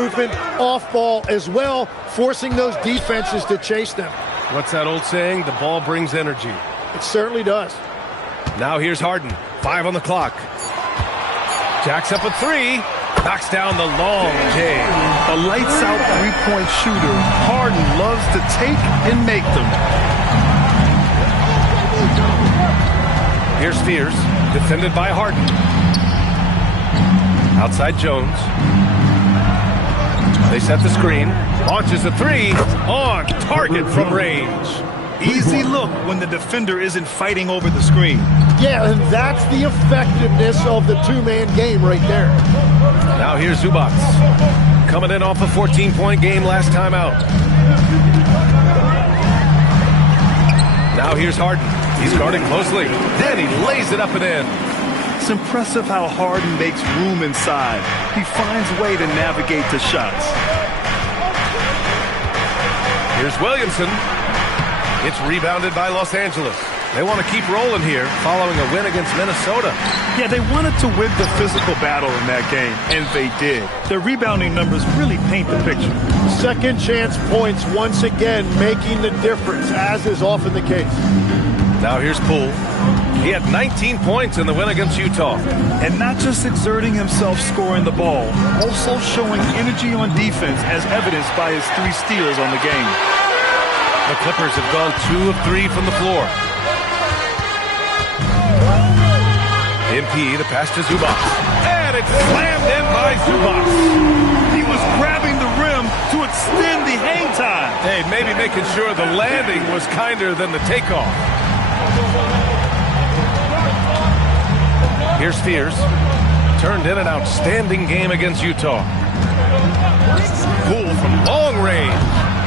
movement off ball as well, forcing those defenses to chase them. What's that old saying? The ball brings energy. It certainly does. Now here's Harden. 5 on the clock. Jacks up a 3. Knocks down the long J. A lights-out three-point shooter. Harden loves to take and make them. Here's Fears. Defended by Harden. Outside Jones. They set the screen. Launches a 3. On target from range. Easy look when the defender isn't fighting over the screen. Yeah, and that's the effectiveness of the two-man game right there. Now here's Zubac. Coming in off a 14-point game last time out. Now here's Harden. He's guarding closely. Then he lays it up and in. It's impressive how Harden makes room inside. He finds a way to navigate the shots. Here's Williamson. It's rebounded by Los Angeles. They want to keep rolling here following a win against Minnesota. Yeah, they wanted to win the physical battle in that game, and they did. Their rebounding numbers really paint the picture. Second chance points once again making the difference, as is often the case. Now here's Poole. He had 19 points in the win against Utah. And not just exerting himself scoring the ball, also showing energy on defense as evidenced by his 3 steals on the game. The Clippers have gone 2 of 3 from the floor. MP, the pass to Zubac. And it's slammed in by Zubac. He was grabbing the rim to extend the hang time. Hey, maybe making sure the landing was kinder than the takeoff. Here's Fears. Turned in an outstanding game against Utah. Poole from long range.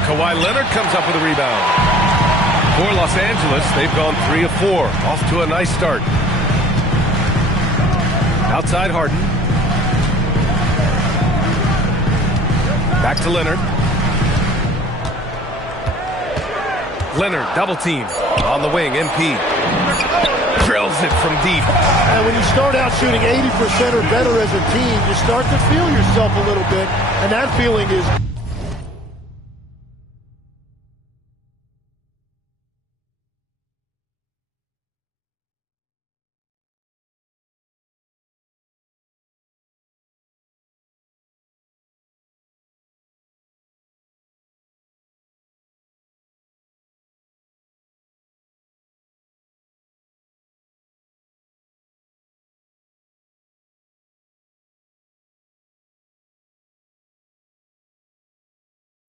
Kawhi Leonard comes up with a rebound. For Los Angeles, they've gone 3 of 4. Off to a nice start. Outside Harden. Back to Leonard. Leonard, double team. On the wing, MP. Drills it from deep. And when you start out shooting 80% or better as a team, you start to feel yourself a little bit. And that feeling is...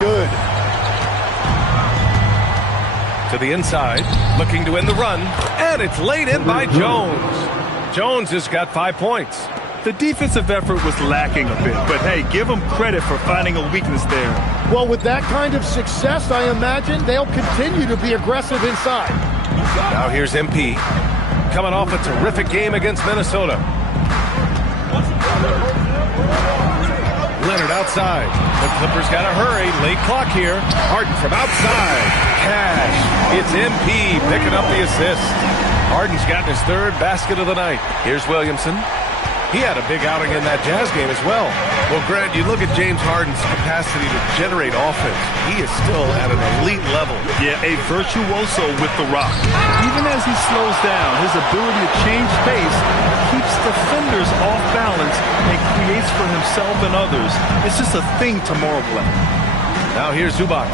good. To the inside, looking to win the run, and it's laid in by Jones. Jones has got 5 points. The defensive effort was lacking a bit, but hey, give them credit for finding a weakness there. Well, with that kind of success, I imagine they'll continue to be aggressive inside. Now here's MP, coming off a terrific game against Minnesota. Leonard outside. The Clippers got to hurry. Late clock here. Harden from outside. Cash. It's MP picking up the assist. Harden's gotten his 3rd basket of the night. Here's Williamson. He had a big outing in that Jazz game as well. Well, Grant, you look at James Harden's capacity to generate offense. He is still at an elite level. Yeah, a virtuoso with the rock. Even as he slows down, his ability to change pace keeps defenders off balance and creates for himself and others. It's just a thing to marvel at. Now here's Zubac.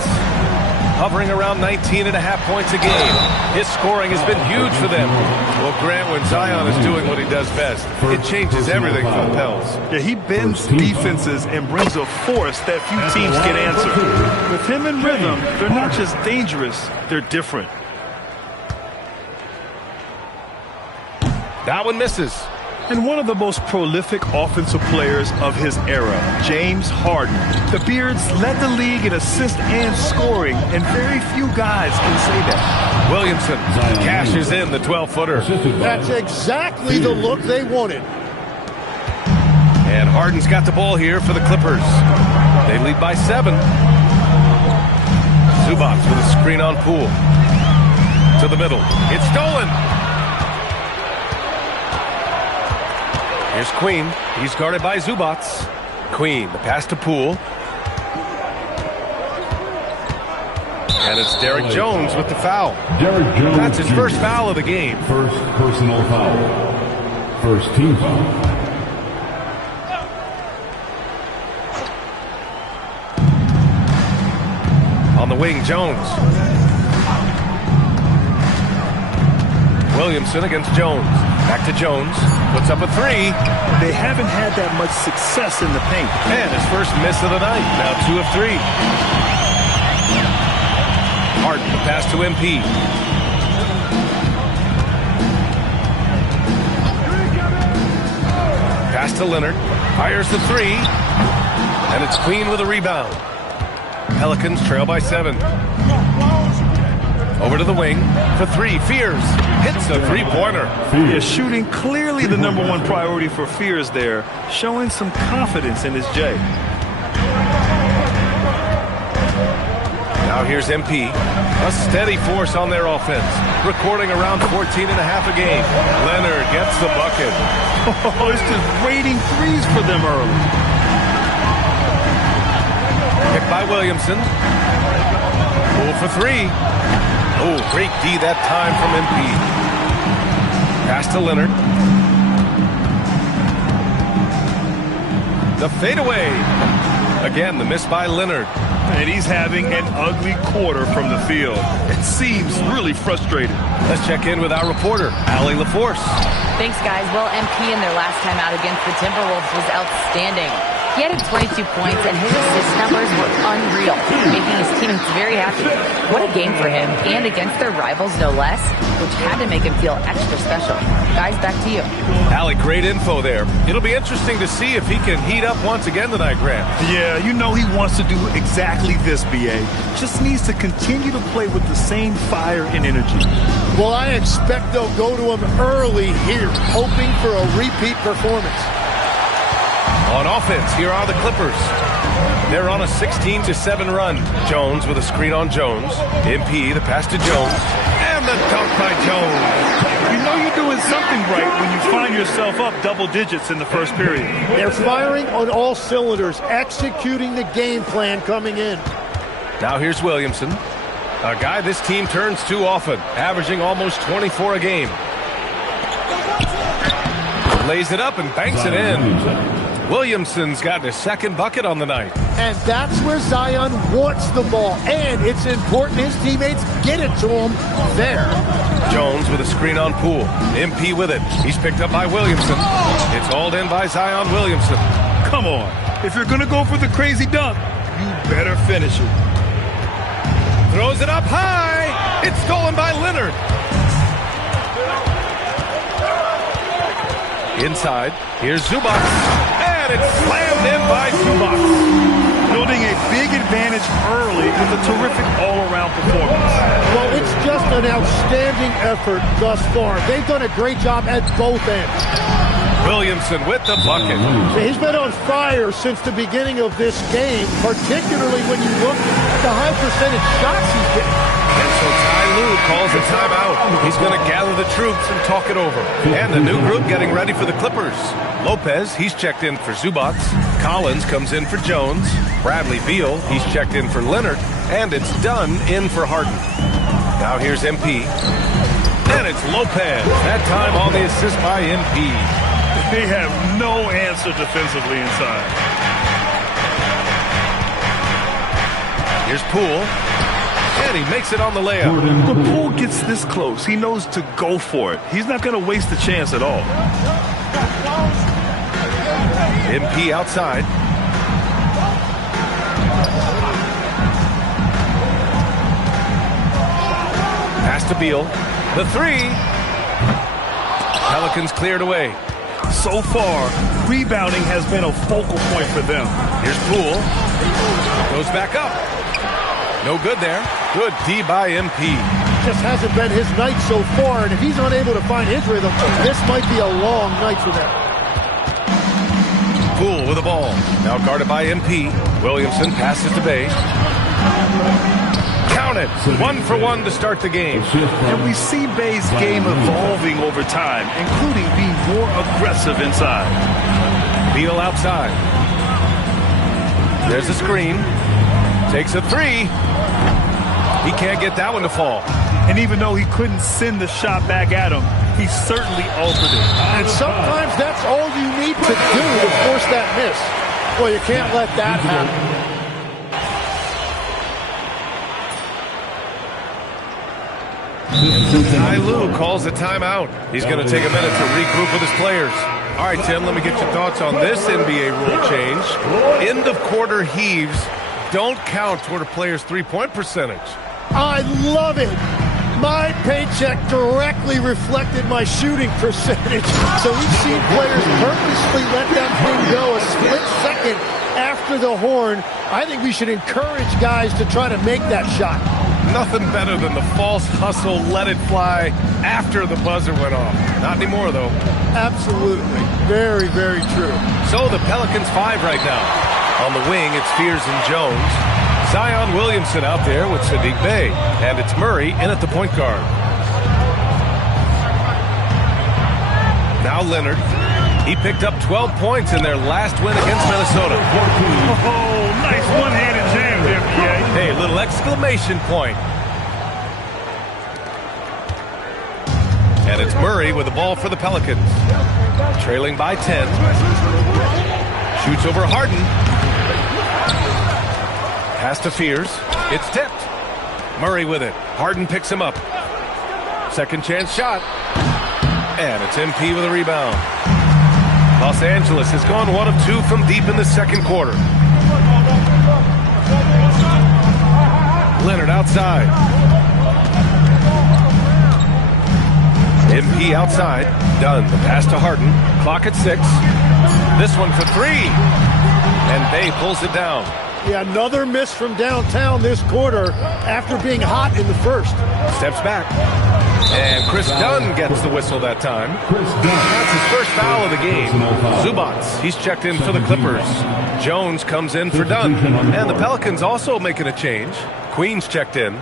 Hovering around 19.5 points a game. His scoring has been huge for them. Well, Grant, when Zion is doing what he does best, it changes everything for the Pels. Yeah, he bends defenses and brings a force that few teams can answer. With him in rhythm, they're not just dangerous, they're different. That one misses. And one of the most prolific offensive players of his era, James Harden. The Beards led the league in assists and scoring, and very few guys can say that. Williamson cashes in the 12-footer. That's exactly the look they wanted. And Harden's got the ball here for the Clippers. They lead by 7. Zubac with a screen on Poole. To the middle. It's stolen. Here's Queen. He's guarded by Zubac. Queen, the pass to Poole. And it's Derek Jones with the foul. Derek Jones. That's his first foul of the game. First personal foul. First team foul. On the wing, Jones. Williamson against Jones. Back to Jones. Puts up a three. They haven't had that much success in the paint. And his first miss of the night. Now 2 of 3. Harden, the pass to MP. Pass to Leonard. Fires the three. And it's Queen with a rebound. Pelicans trail by 7. Over to the wing for 3. Fears hits a three-pointer. Yeah, shooting clearly the #1 priority for Fears there, showing some confidence in his J. Now here's MP, a steady force on their offense, recording around 14.5 a game. Leonard gets the bucket. Oh, it's just raining threes for them early. Picked by Williamson. Pull for 3. Oh, great D that time from MP. Pass to Leonard. The fadeaway. Again, the miss by Leonard. And he's having an ugly quarter from the field. It seems really frustrating. Let's check in with our reporter, Allie LaForce. Thanks, guys. Well, MP in their last time out against the Timberwolves was outstanding. He added 22 points, and his assist numbers were unreal, making his teammates very happy. What a game for him, and against their rivals, no less, which had to make him feel extra special. Guys, back to you. Allie, great info there. It'll be interesting to see if he can heat up once again tonight, Grant. Yeah, you know he wants to do exactly this, BA. Just needs to continue to play with the same fire and energy. Well, I expect they'll go to him early here, hoping for a repeat performance. On offense, here are the Clippers. They're on a 16-7 run. Jones with a screen on Jones. MP, the pass to Jones. And the dunk by Jones. You know you're doing something right when you find yourself up double digits in the first period. They're firing on all cylinders, executing the game plan coming in. Now here's Williamson, a guy this team turns to often, averaging almost 24 a game. Lays it up and banks it in. Williamson's got his second bucket on the night. And that's where Zion wants the ball. And it's important his teammates get it to him there. Jones with a screen on Poole. MP with it. He's picked up by Williamson. It's hauled in by Zion Williamson. Come on. If you're going to go for the crazy dunk, you better finish it. Throws it up high. It's stolen by Leonard. Inside. Here's Zubac. And it's slammed in by Zubac. Building a big advantage early with a terrific all-around performance. Well, it's just an outstanding effort thus far. They've done a great job at both ends. Williamson with the bucket. He's been on fire since the beginning of this game, particularly when you look at the high percentage shots he's getting. And so Ty Lue calls a timeout. He's going to gather the troops and talk it over. And the new group getting ready for the Clippers. Lopez, he's checked in for Zubac. Collins comes in for Jones. Bradley Beal, he's checked in for Leonard. And it's Dunn in for Harden. Now here's MP. And it's Lopez. That time on the assist by MP. They have no answer defensively inside. Here's Poole. And he makes it on the layup. When Poole gets this close, he knows to go for it. He's not going to waste the chance at all. MP outside. Pass to Beal. The three. Pelicans cleared away. So far, rebounding has been a focal point for them. Here's Poole. Goes back up. No good there. Good D by MP. Just hasn't been his night so far, and if he's unable to find his rhythm, this might be a long night for them. Poole with the ball. Now guarded by MP. Williamson passes to Bay. Count it. 1 for 1 to start the game. And we see Bay's game evolving over time, including being more aggressive inside. Beal outside. There's a screen. Takes a three. He can't get that one to fall. And even though he couldn't send the shot back at him, he certainly altered it. And sometimes that's all you need to do to force that miss. Well, you can't let that happen. Ty Lue calls a timeout. He's going to take a minute to regroup with his players. All right, Tim, let me get your thoughts on this NBA rule change. End of quarter heaves don't count toward a player's three-point percentage. I love it. My paycheck directly reflected my shooting percentage. So we've seen players purposely let that thing go a split second after the horn. I think we should encourage guys to try to make that shot. Nothing better than the false hustle, let it fly after the buzzer went off. Not anymore, though. Absolutely. Very, very true. So the Pelicans 5 right now. On the wing, it's Fears and Jones. Zion Williamson out there with Sadiq Bey. And it's Murray in at the point guard. Now Leonard. He picked up 12 points in their last win against Minnesota. Oh, nice one-handed jam there, PA. Hey, little exclamation point. And it's Murray with the ball for the Pelicans. Trailing by 10. Shoots over Harden. Pass to Fears. It's tipped. Murray with it. Harden picks him up. Second chance shot. And it's MP with a rebound. Los Angeles has gone 1 of 2 from deep in the second quarter. Leonard outside. MP outside. Done. The pass to Harden. Clock at 6. This one for 3. And Bey pulls it down. Yeah, another miss from downtown this quarter after being hot in the first. Steps back. And Chris Dunn gets the whistle that time. That's his first foul of the game. Zubats, he's checked in for the Clippers. Jones comes in for Dunn. And the Pelicans also making a change. Queen's checked in.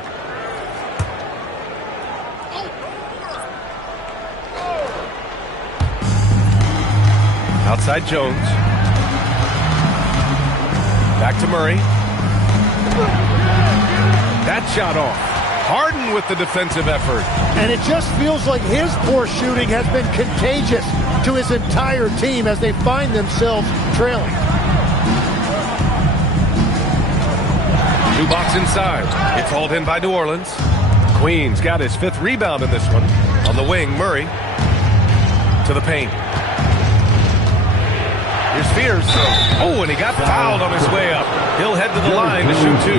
Outside Jones. Back to Murray. That shot off. Harden with the defensive effort. And it just feels like his poor shooting has been contagious to his entire team as they find themselves trailing. Zubats inside. It's hauled in by New Orleans. Queens got his 5th rebound in this one. On the wing, Murray to the paint. Here's Fears. Oh, and he got fouled on his way up. He'll head to the line to shoot 2.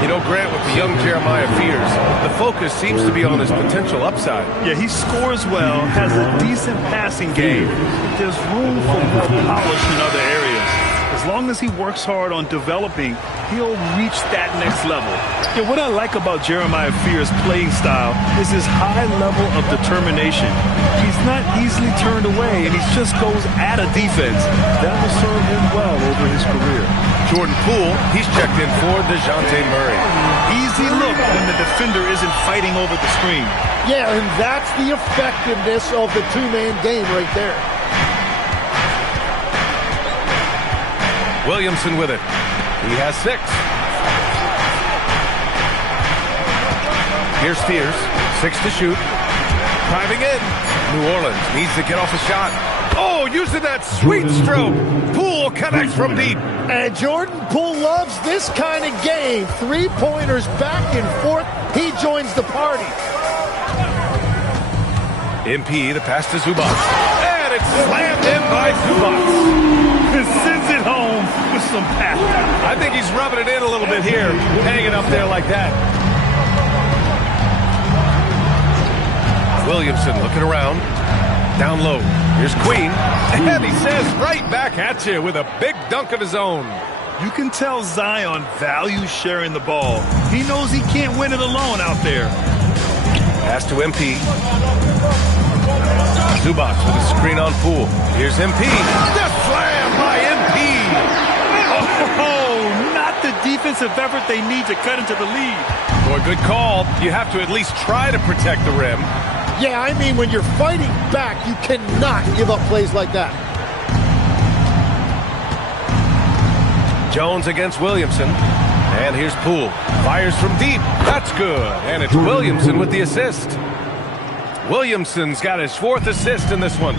You know, Grant, with the young Jeremiah Fears, the focus seems to be on his potential upside. Yeah, he scores well, has a decent passing game. There's room for more polish in other areas. As long as he works hard on developing, he'll reach that next level. Yeah, what I like about Jeremiah Fears' playing style is his high level of determination. He's not easily turned away, and he just goes at a defense. That will serve him well over his career. Jordan Poole, he's checked in for DeJounte Murray. Easy look when the defender isn't fighting over the screen. Yeah, and that's the effectiveness of the two-man game right there. Williamson with it. He has 6. Here's Fears. 6 to shoot. Driving in. New Orleans needs to get off a shot. Oh, using that sweet stroke. Poole connects from deep. And Jordan Poole loves this kind of game. 3-pointers back and forth. He joins the party. MP, the pass to Zubats. And it's slammed in by Zubats. Sends it home with some pass. I think he's rubbing it in a little bit here, hanging up there like that. Williamson looking around. Down low. Here's Queen. And he says right back at you with a big dunk of his own. You can tell Zion values sharing the ball. He knows he can't win it alone out there. Pass to MP. Zubats with a screen on Poole. Here's MP. The slam by MP. Oh, not the defensive effort they need to cut into the lead. Boy, good call. You have to at least try to protect the rim. Yeah, I mean, when you're fighting back, you cannot give up plays like that. Jones against Williamson. And here's Poole. Fires from deep. That's good. And it's Williamson with the assist. Williamson's got his 4th assist in this one.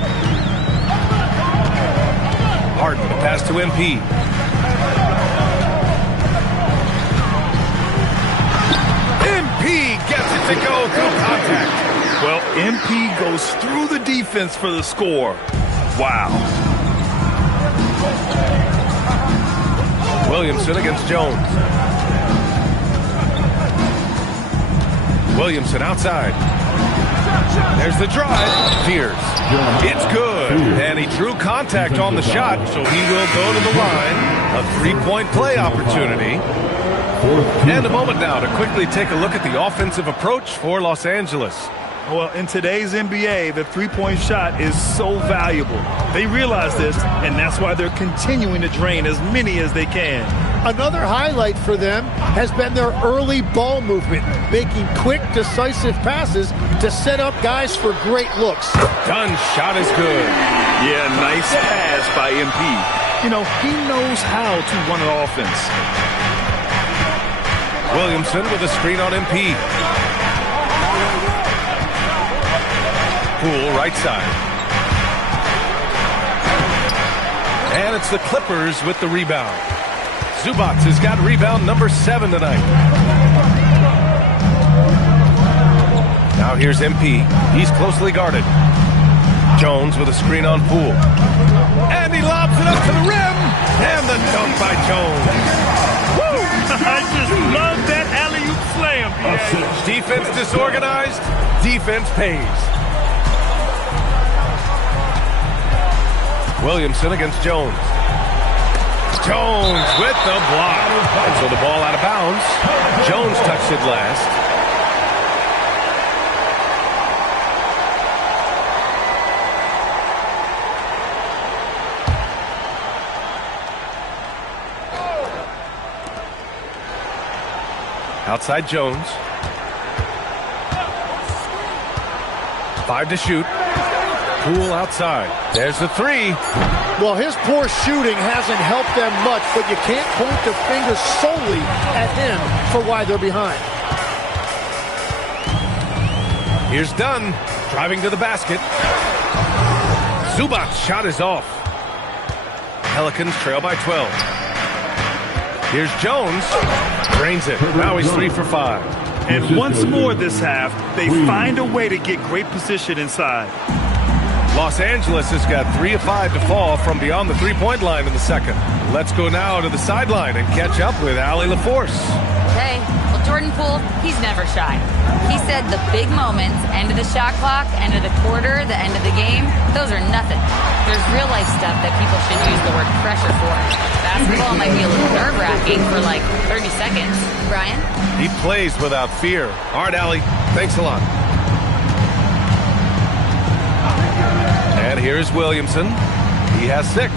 Harden, the pass to MP. MP gets it to go through contact. Well, MP goes through the defense for the score. Wow. Williamson against Jones. Williamson outside. There's the drive. Fears. It's good. And he drew contact on the shot, so he will go to the line. A 3-point play opportunity. And a moment now to quickly take a look at the offensive approach for Los Angeles. Well, in today's NBA, the three-point shot is so valuable. They realize this, and that's why they're continuing to drain as many as they can. Another highlight for them has been their early ball movement, making quick, decisive passes to set up guys for great looks. Dunn's shot is good. Yeah, nice pass by MP. You know, he knows how to run an offense. Williamson with a screen on MP. Poole right side. And it's the Clippers with the rebound. Zubac has got rebound number 7 tonight. Now here's MP. He's closely guarded. Jones with a screen on Poole. And he lobs it up to the rim. And the dunk by Jones. Woo! I just love that alley-oop slam. Defense disorganized. Defense pays. Williamson against Jones. Jones with the block. And so the ball out of bounds. Jones touched it last. Outside Jones. 5 to shoot. Poole outside. There's the 3. Well, his poor shooting hasn't helped them much, but you can't point the finger solely at him for why they're behind. Here's Dunn driving to the basket. Zubac's shot is off. Pelicans trail by 12. Here's Jones. Drains it. Now he's 3 for 5. And once more this half, they find a way to get great position inside. Los Angeles has got 3 of 5 to fall from beyond the three-point line in the second. Let's go now to the sideline and catch up with Allie LaForce. Okay, well, Jordan Poole, he's never shy. He said the big moments, end of the shot clock, end of the quarter, the end of the game, those are nothing. There's real-life stuff that people should use the word pressure for. Basketball might be a little nerve-wracking for like 30 seconds. Brian? He plays without fear. All right, Allie, thanks a lot. And here's Williamson. He has 6.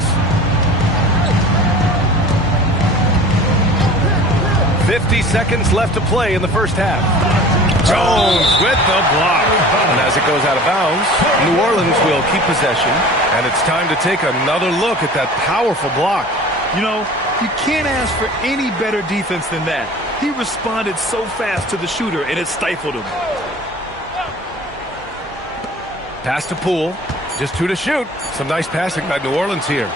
50 seconds left to play in the first half. Jones with the block. And as it goes out of bounds, New Orleans will keep possession. And it's time to take another look at that powerful block. You know, you can't ask for any better defense than that. He responded so fast to the shooter, and it stifled him. Pass to Poole. Just 2 to shoot. Some nice passing by New Orleans here.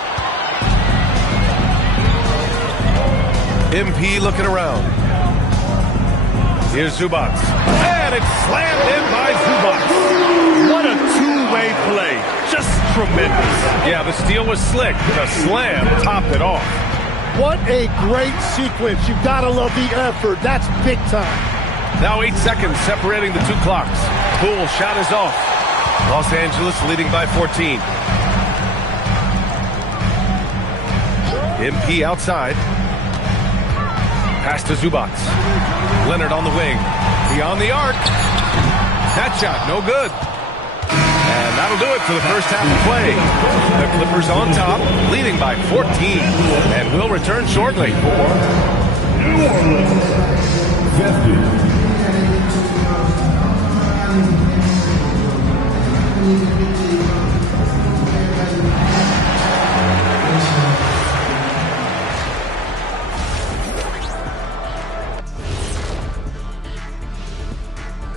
MP looking around. Here's Zubac. And it's slammed in by Zubac. What a two-way play. Just tremendous. Yeah, the steal was slick. The slam topped it off. What a great sequence. You've got to love the effort. That's big time. Now 8 seconds separating the 2 clocks. Poole shot is off. Los Angeles leading by 14. MP outside. Pass to Zubac. Leonard on the wing. Beyond the arc. That shot, no good. And that'll do it for the first half of play. The Clippers on top, leading by 14. And we'll return shortly. New Orleans, 50.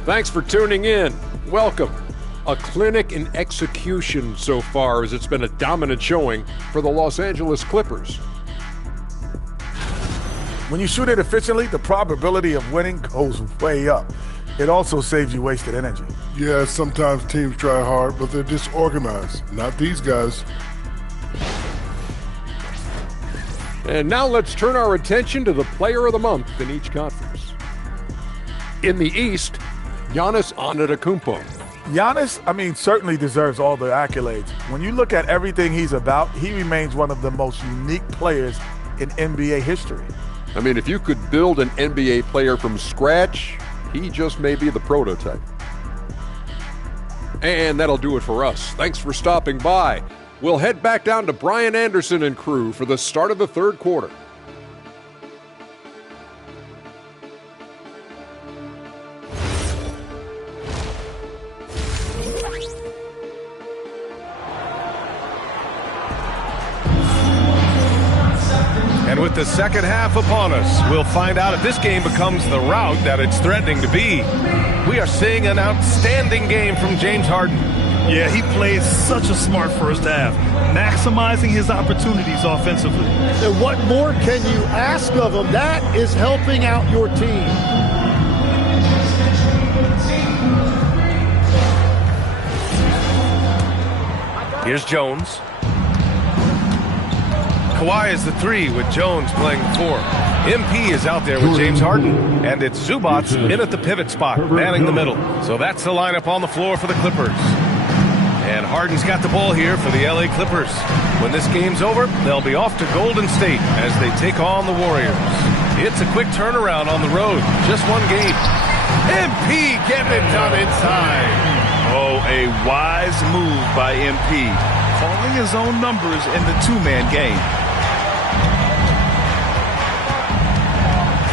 Thanks for tuning in. Welcome. A clinic in execution so far, as it's been a dominant showing for the Los Angeles Clippers. When you shoot it efficiently, the probability of winning goes way up. It also saves you wasted energy. Yeah, sometimes teams try hard, but they're disorganized. Not these guys. And now let's turn our attention to the player of the month in each conference. In the East, Giannis Antetokounmpo. Giannis, certainly deserves all the accolades. When you look at everything he's about, he remains one of the most unique players in NBA history. If you could build an NBA player from scratch, he just may be the prototype. And that'll do it for us. Thanks for stopping by. We'll head back down to Brian Anderson and crew for the start of the third quarter. And with the second half upon us, we'll find out if this game becomes the rout that it's threatening to be. We are seeing an outstanding game from James Harden. Yeah, he played such a smart first half, maximizing his opportunities offensively. And what more can you ask of him? That is helping out your team. Here's Jones. Kawhi is the 3 with Jones playing the 4. MP is out there with James Harden, and it's Zubats in at the pivot spot, manning the middle. So that's the lineup on the floor for the Clippers. And Harden's got the ball here for the LA Clippers. When this game's over, they'll be off to Golden State as they take on the Warriors. It's a quick turnaround on the road, just one game. MP getting it done inside. Oh, a wise move by MP, calling his own numbers in the two-man game.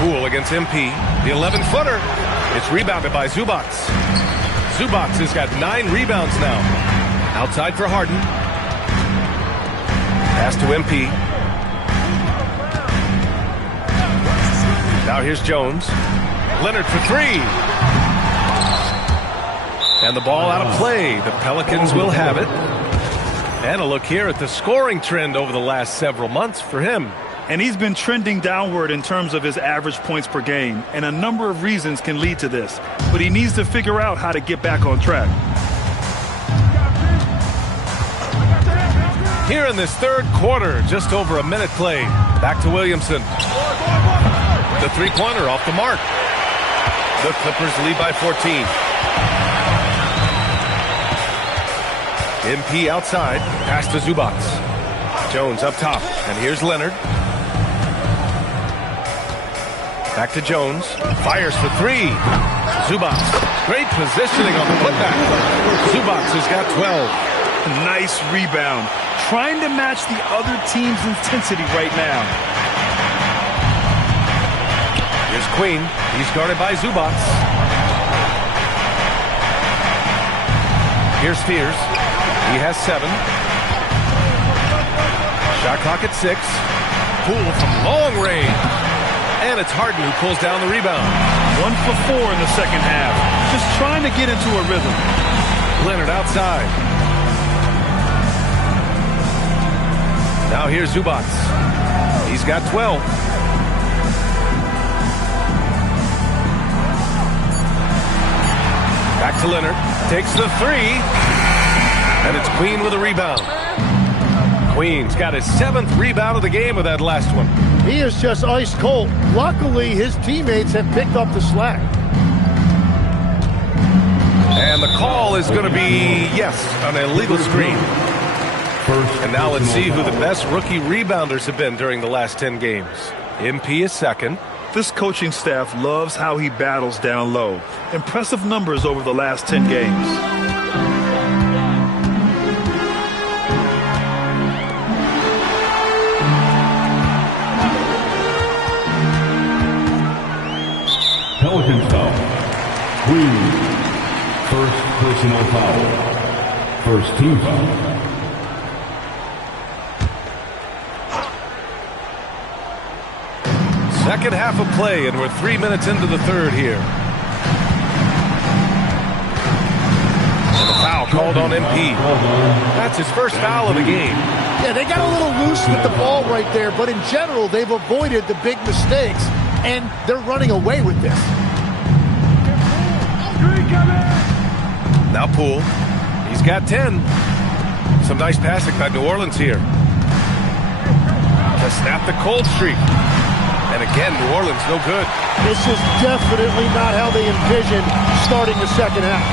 Poole against MP, the 11-footer. It's rebounded by Zubats. Zubats has got 9 rebounds now. Outside for Harden. Pass to MP. Now here's Jones. Leonard for 3. And the ball out of play. The Pelicans will have it. And a look here at the scoring trend over the last several months for him. And he's been trending downward in terms of his average points per game, and a number of reasons can lead to this. But he needs to figure out how to get back on track. Here in this third quarter, just over a minute played. Back to Williamson. The three-pointer off the mark. The Clippers lead by 14. MP outside, pass to Zubats. Jones up top, and here's Leonard. Back to Jones, fires for 3. Zubats, great positioning on the putback. Zubats has got 12. Nice rebound, trying to match the other team's intensity right now. Here's Queen, he's guarded by Zubats. Here's Spears, he has 7. Shot clock at 6. Poole from long range. And it's Harden who pulls down the rebound. 1 for 4 in the second half. Just trying to get into a rhythm. Leonard outside. Now here's Zubats. He's got 12. Back to Leonard. Takes the 3. And it's Queen with a rebound. Queen's got his 7th rebound of the game with that last one. He is just ice cold. Luckily, his teammates have picked up the slack. And the call is going to be, yes, an illegal screen. And now let's see who the best rookie rebounders have been during the last 10 games. MP is second. This coaching staff loves how he battles down low. Impressive numbers over the last 10 games. Pelicans foul. Queen. First personal foul. First team foul. Second half of play, and we're 3 minutes into the third here. And the foul called on MP. That's his first foul of the game. Yeah, they got a little loose with the ball right there, but in general, they've avoided the big mistakes, and they're running away with this. Now Poole. He's got 10. Some nice passing by New Orleans here. To snap the cold streak. And again, New Orleans no good. This is definitely not how they envisioned starting the second half.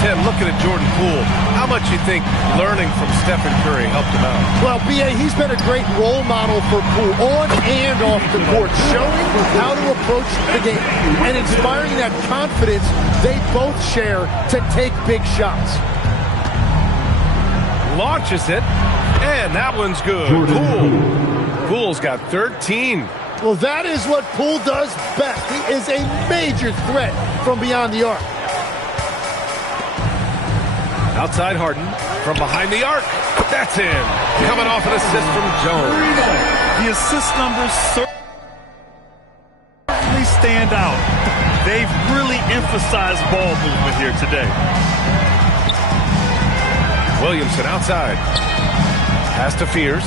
Tim, looking at Jordan Poole, how much you think learning from Stephen Curry helped him out? Well, B.A., he's been a great role model for Poole on and off the court, showing how to approach the game and inspiring that confidence they both share to take big shots. Launches it, and that one's good. Poole. Poole's got 13. Well, that is what Poole does best. He is a major threat from beyond the arc. Outside Harden, from behind the arc. That's in. Coming off an assist from Jones. The assist numbers certainly stand out. They've really emphasized ball movement here today. Williamson outside. Pass to Fears.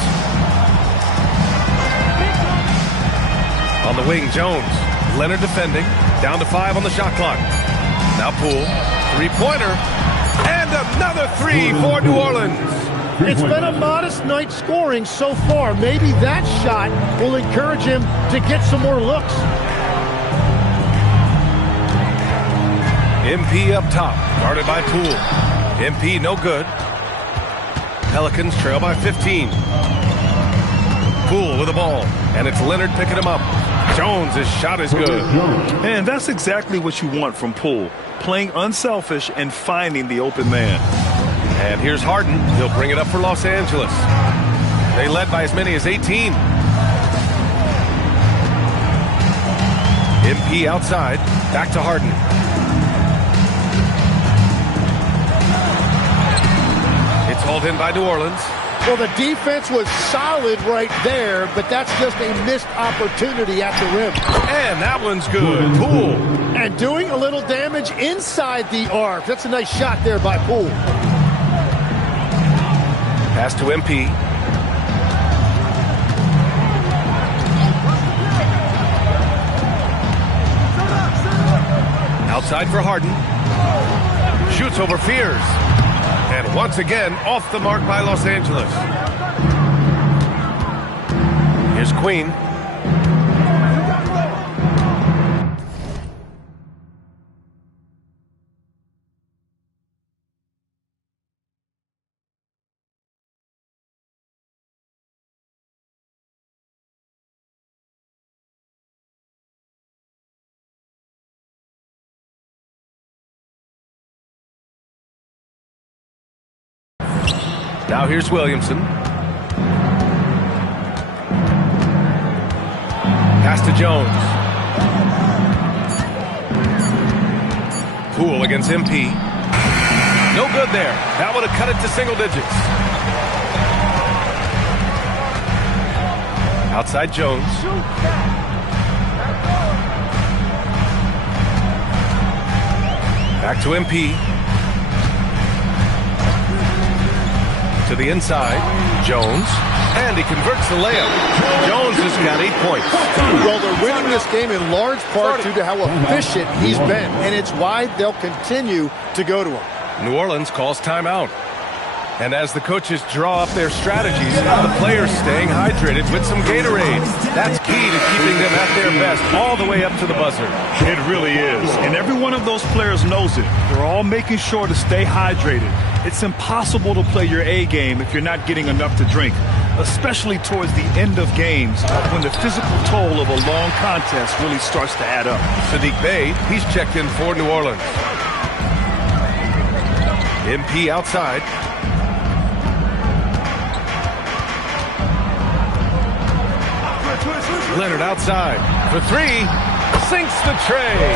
On the wing, Jones. Leonard defending. Down to 5 on the shot clock. Now Poole. Three-pointer. And another three for New Orleans. It's been a modest night scoring so far. Maybe that shot will encourage him to get some more looks. MP up top. Guarded by Poole. MP no good. Pelicans trail by 15. Poole with the ball. And it's Leonard picking him up. Jones' shot is good. And that's exactly what you want from Poole. Playing unselfish and finding the open man. And here's Harden. He'll bring it up for Los Angeles. They led by as many as 18. MP outside. Back to Harden. It's hauled in by New Orleans. Well, the defense was solid right there, but that's just a missed opportunity at the rim. And that one's good. Poole. And doing a little damage inside the arc. That's a nice shot there by Poole. Pass to MP. Outside for Harden. Shoots over Fears. And once again, off the mark by Los Angeles. Here's Queen. Now here's Williamson. Pass to Jones. Poole against MP. No good there. That would have cut it to single digits. Outside Jones. Back to MP. To the inside, Jones, and he converts the layup. Jones has got 8 points. Well, they're winning this game in large part due to how efficient he's been, and it's why they'll continue to go to him. New Orleans calls timeout. And as the coaches draw up their strategies, the players staying hydrated with some Gatorade. That's key to keeping them at their best all the way up to the buzzer. It really is. And every one of those players knows it. They're all making sure to stay hydrated. It's impossible to play your A game if you're not getting enough to drink, especially towards the end of games when the physical toll of a long contest really starts to add up. Sadiq Bey, he's checked in for New Orleans. MP outside. Leonard outside for three, sinks the tray.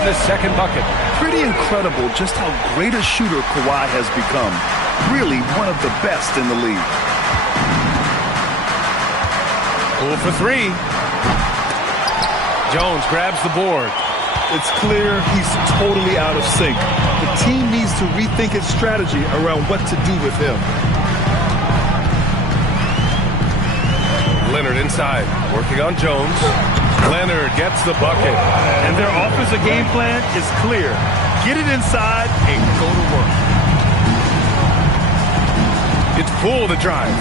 gotten his second bucket. Pretty incredible just how great a shooter Kawhi has become. Really one of the best in the league. Poole for three. Jones grabs the board. It's clear he's totally out of sync. The team needs to rethink its strategy around what to do with him. Leonard inside, working on Jones. Leonard gets the bucket. And their offensive game plan is clear. Get it inside and go to work. It's Poole to drive.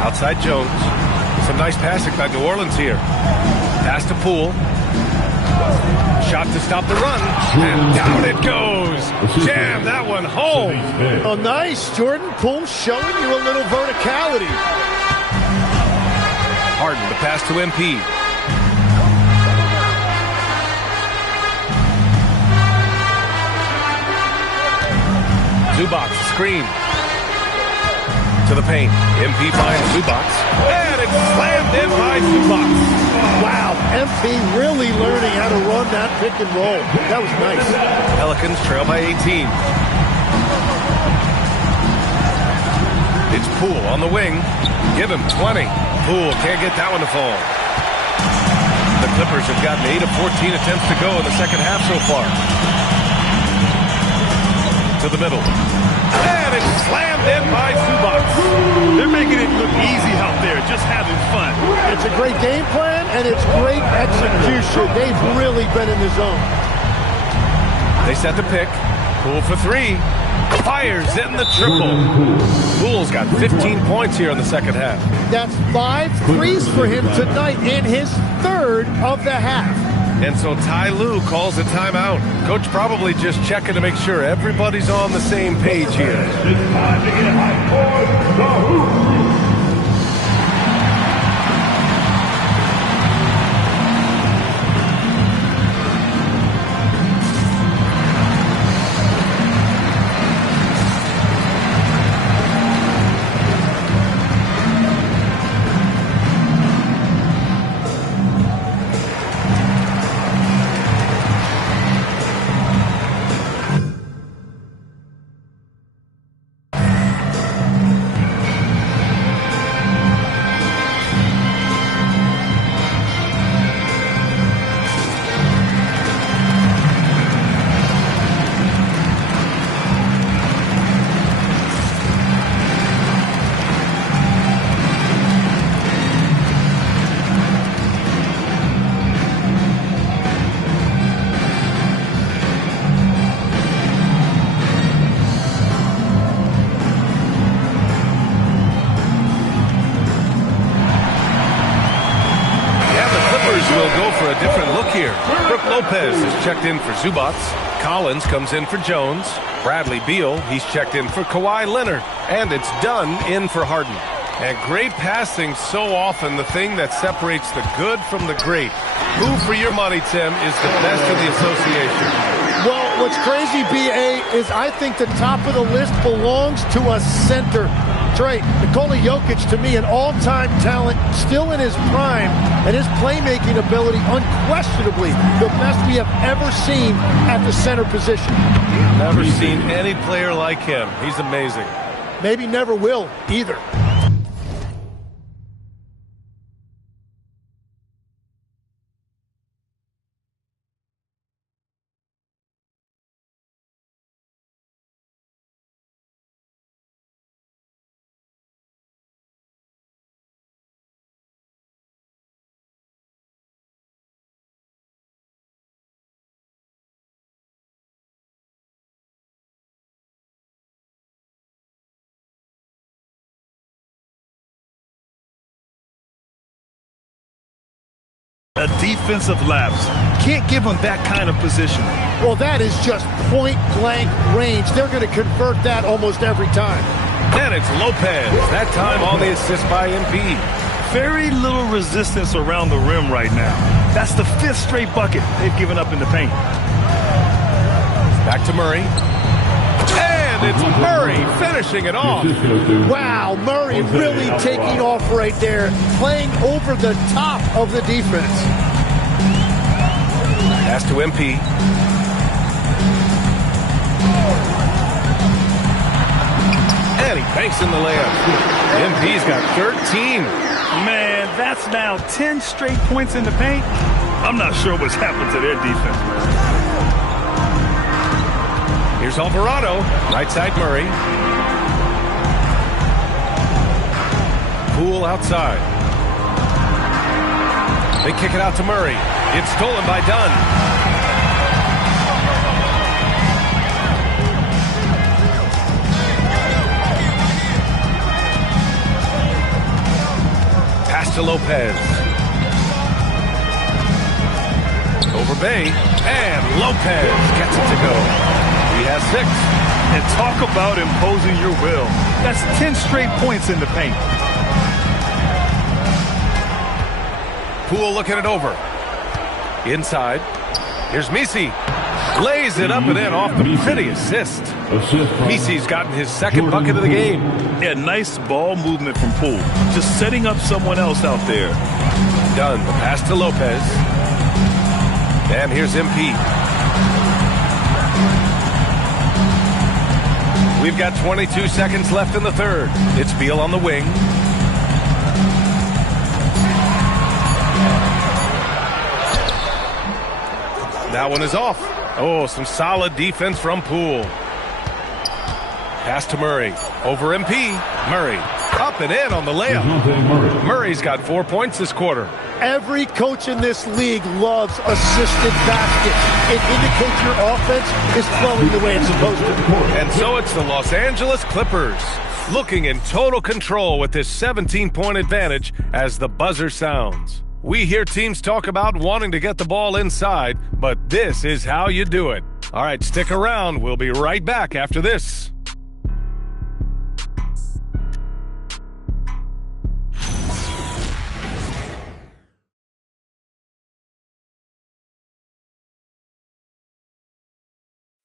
Outside Jones. Some nice passing by New Orleans here. Pass to Poole. Shot to stop the run. And down it goes. Jam that one home. Oh, nice. Jordan Poole showing you a little verticality. Harden to pass to MP. Zubac screen. To the paint. MP finds Zubac. And it's slammed in by Zubac. Wow, MP really learning how to run that pick and roll. That was nice. Pelicans trail by 18. It's Poole on the wing. Give him 20. Poole can't get that one to fall. The Clippers have gotten 8 of 14 attempts to go in the second half so far. To the middle. And it's slammed in by Zubac. They're making it look easy out there, just having fun. It's a great game plan, and it's great execution. They've really been in the zone. They set the pick. Poole for three. Fires in the triple. Poole's got 15 points here in the second half. That's 5 threes for him tonight in his third of the half. And so Ty Lue calls a timeout. Coach probably just checking to make sure everybody's on the same page here. It's time to get hyped for the Hoop. Lopez is checked in for Zubac. Collins comes in for Jones. Bradley Beal, he's checked in for Kawhi Leonard. And it's Dunn in for Harden. And great passing, so often the thing that separates the good from the great. Who, for your money, Tim, is the best in the association? Well, what's crazy, B.A., is I think the top of the list belongs to a center. That's right. Nikola Jokic, to me, an all-time talent, still in his prime, and his playmaking ability, unquestionably, the best we have ever seen at the center position. Never seen any player like him. He's amazing. Maybe never will, either. A defensive lapse. Can't give them that kind of position. Well, that is just point-blank range. They're going to convert that almost every time. And it's Lopez. That time on the assist by MP. Very little resistance around the rim right now. That's the 5th straight bucket they've given up in the paint. Back to Murray. And it's Murray finishing it off. Wow, Murray really taking off right there, playing over the top of the defense. Pass to MP. banks in the layup. MP's got 13. Man, that's now 10 straight points in the paint. I'm not sure what's happened to their defense, man. Here's Alvarado. Right side Murray. Poole outside. They kick it out to Murray. It's stolen by Dunn. Pass to Lopez. Over Bay. And Lopez gets it to go. He has 6. And talk about imposing your will. That's 10 straight points in the paint. Poole looking it over. Inside. Here's Misi. Lays it up and in off the pretty assist. Misi's gotten his second bucket of the game. Yeah, nice ball movement from Poole. Just setting up someone else out there. Dunn, the pass to Lopez. And here's MP. We've got 22 seconds left in the third. It's Beal on the wing. That one is off. Oh, some solid defense from Poole. Pass to Murray. Over MP. Murray up and in on the layup. Murray's got 4 points this quarter. Every coach in this league loves assisted baskets. It indicates your offense is flowing the way it's supposed to. And so it's the Los Angeles Clippers looking in total control with this 17-point advantage as the buzzer sounds. We hear teams talk about wanting to get the ball inside, but this is how you do it. All right, stick around. We'll be right back after this.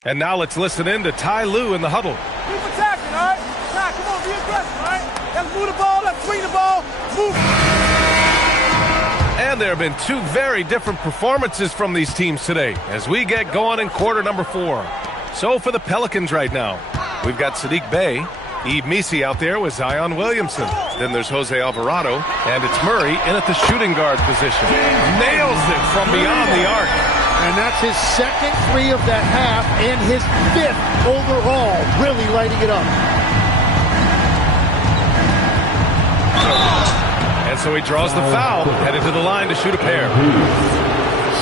And now let's listen in to Ty Lue in the huddle. Keep attacking, all right? Nah, come on, be aggressive, all right? Let's move the ball, let's swing the ball, move. And there have been 2 very different performances from these teams today as we get going in quarter number 4. So for the Pelicans right now, we've got Sadiq Bey, Yves Misi out there with Zion Williamson. Then there's Jose Alvarado, and it's Murray in at the shooting guard position. Nails it from beyond the arc. And that's his second 3 of that half and his 5th overall, really lighting it up. And so he draws the foul, headed to the line to shoot a pair.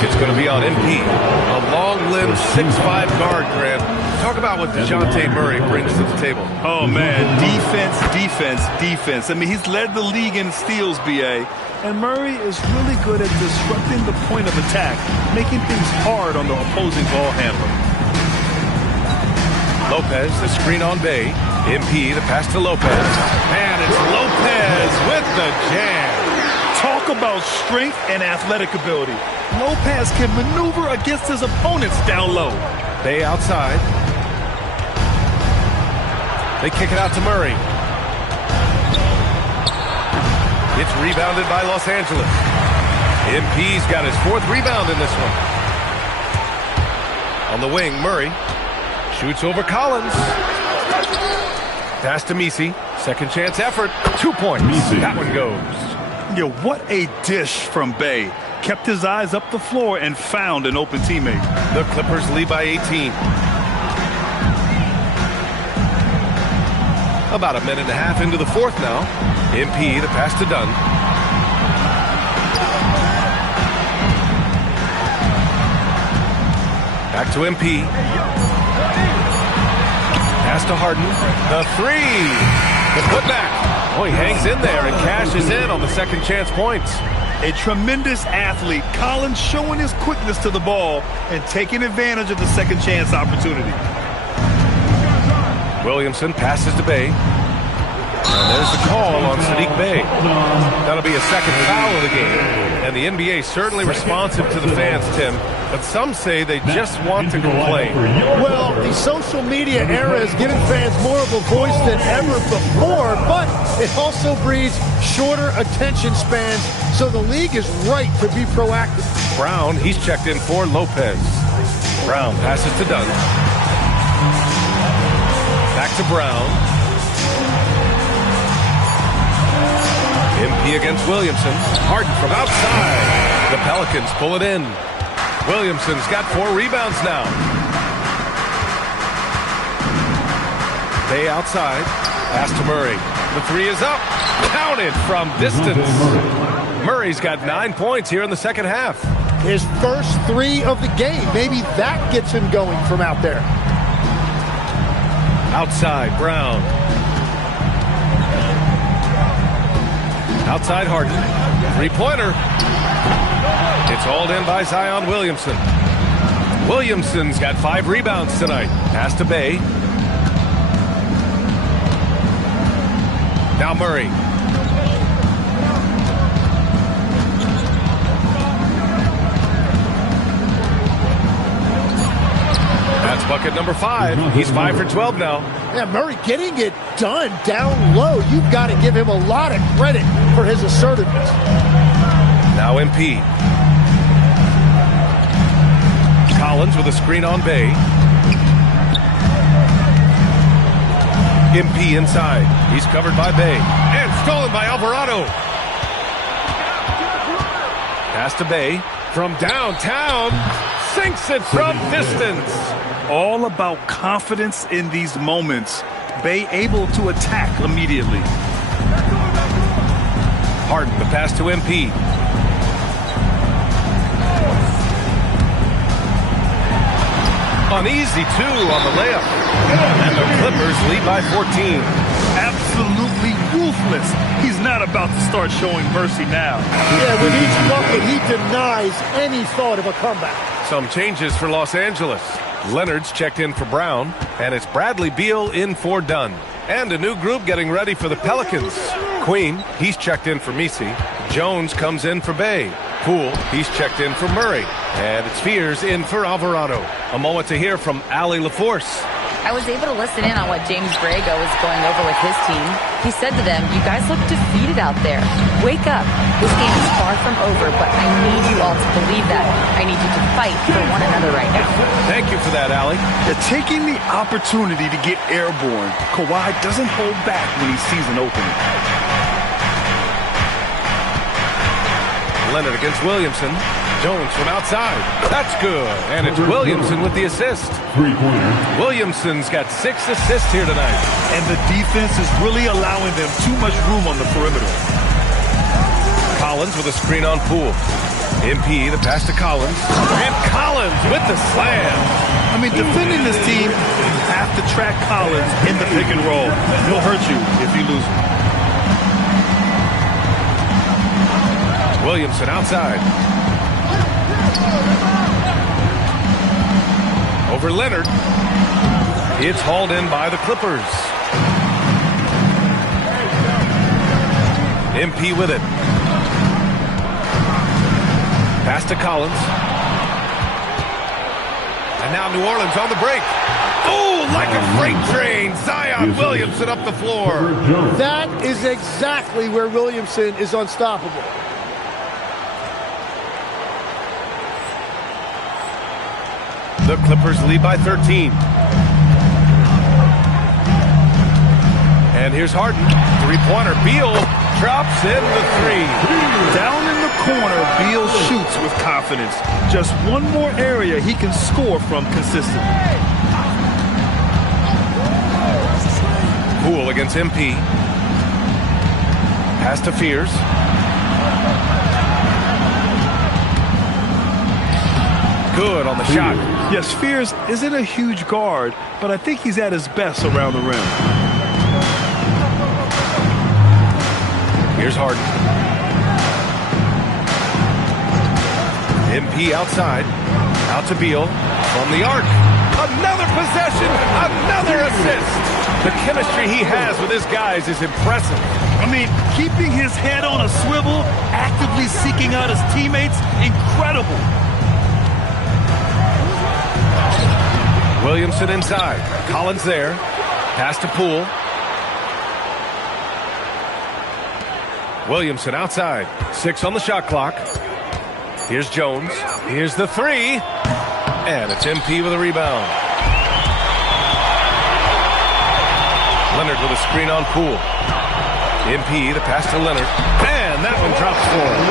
It's going to be on MP. A long-limbed 6'5" guard, Grant. Talk about what DeJounte Murray brings to the table. Oh, man, defense, defense, defense. I mean, he's led the league in steals, B.A., and Murray is really good at disrupting the point of attack, making things hard on the opposing ball handler. Lopez, the screen on Bay. MP, the pass to Lopez. And it's Lopez with the jam. Talk about strength and athletic ability. Lopez can maneuver against his opponents down low. Bay outside. They kick it out to Murray. It's rebounded by Los Angeles. MP's got his 4th rebound in this one. On the wing, Murray shoots over Collins. Pass to Misi. Second chance effort. 2 points. That one goes. Yeah, what a dish from Bay. Kept his eyes up the floor and found an open teammate. The Clippers lead by 18. About a minute and a half into the 4th now. MP, the pass to Dunn. Back to MP. Pass to Harden. The 3. The putback. Oh, he hangs in there and cashes in on the second chance points. A tremendous athlete. Collins showing his quickness to the ball and taking advantage of the second chance opportunity. Williamson passes to Bay. And there's the call on Sadiq Bey. That'll be a second foul of the game. And the NBA certainly responsive to the fans, Tim. But some say they just want to complain. Well, the social media era has given fans more of a voice than ever before, but it also breeds shorter attention spans, so the league is right to be proactive. Brown, he's checked in for Lopez. Brown passes to Dunn. Back to Brown. MP against Williamson. Harden from outside. The Pelicans pull it in. Williamson's got 4 rebounds now. Bay outside. Pass to Murray. The 3 is up. Counted from distance. Murray's got 9 points here in the second half. His first 3 of the game. Maybe that gets him going from out there. Outside, Brown. Outside, Harden. 3-pointer. It's hauled in by Zion Williamson. Williamson's got 5 rebounds tonight. Pass to Bay. Now Murray. That's bucket number 5. He's 5 for 12 now. Yeah, Murray getting it done down low. You've got to give him a lot of credit for his assertiveness. Now MP. Collins with a screen on Bay. MP inside. He's covered by Bay. And stolen by Alvarado. Pass to Bay. From downtown. Sinks it from distance. All about confidence in these moments. Bay able to attack immediately. Harden, the pass to MP. An easy 2 on the layup. And the Clippers lead by 14. Absolutely ruthless. He's not about to start showing mercy now. Yeah, with each bucket, he denies any thought of a comeback. Some changes for Los Angeles. Leonard's checked in for Brown, and it's Bradley Beal in for Dunn. And a new group getting ready for the Pelicans. Queen, he's checked in for Misi. Jones comes in for Bay. Poole, he's checked in for Murray. And it's Fears in for Alvarado. A moment to hear from Allie LaForce. I was able to listen in on what James Borrego was going over with his team. He said to them, "You guys look defeated out there. Wake up. This game is far from over, but I need you all to believe that. I need you to fight for one another right now." Thank you for that, Allie. They're taking the opportunity to get airborne. Kawhi doesn't hold back when he sees an opening. Leonard against Williamson. Jones from outside. That's good. And it's Williamson with the assist. 3-pointer. Williamson's got 6 assists here tonight. And the defense is really allowing them too much room on the perimeter. Collins with a screen on Poole. MP, the pass to Collins. And Collins with the slam. I mean, defending this team, you have to track Collins in the pick and roll. He'll hurt you if you lose him. Williamson outside. Over Leonard. It's hauled in by the Clippers. MP with it. Pass to Collins. And now New Orleans on the break. Oh, like a freight train. Zion Williamson up the floor. That is exactly where Williamson is unstoppable. The Clippers lead by 13. And here's Harden. 3-pointer. Beal drops in the 3. Down in the corner, Beal shoots with confidence. Just one more area he can score from consistently. Poole against MP. Pass to Fears. Good on the shot. Yes, Fears isn't a huge guard, but I think he's at his best around the rim. Here's Harden. MP outside. Out to Beal. From the arc. Another possession. Another assist. The chemistry he has with his guys is impressive. I mean, keeping his head on a swivel, actively seeking out his teammates, incredible. Williamson inside. Collins there. Pass to Poole. Williamson outside. 6 on the shot clock. Here's Jones. Here's the 3. And it's MP with a rebound. Leonard with a screen on Poole. MP, the pass to Leonard. And that one drops for him.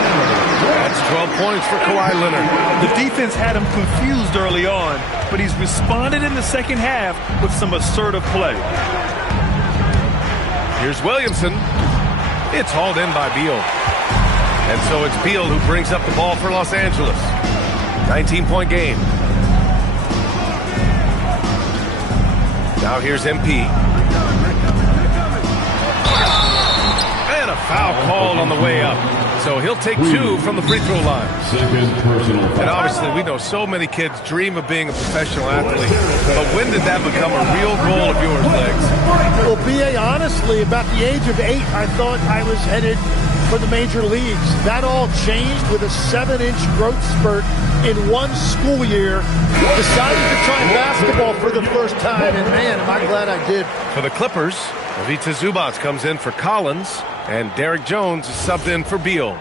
That's 12 points for Kawhi Leonard. The defense had him confused early on, but he's responded in the second half with some assertive play. Here's Williamson. It's hauled in by Beal. And so it's Beal who brings up the ball for Los Angeles. 19-point game. Now here's MP. And a foul called on the way up. So he'll take 2 from the free throw line. And obviously we know so many kids dream of being a professional athlete. But when did that become a real goal of yours, Legs? Well, B.A., honestly, about the age of 8, I thought I was headed for the major leagues. That all changed with a 7-inch growth spurt in one school year. Decided to try basketball for the first time, and man, am I glad I did. For the Clippers, Ivica Zubac comes in for Collins, and Derrick Jones is subbed in for Beal.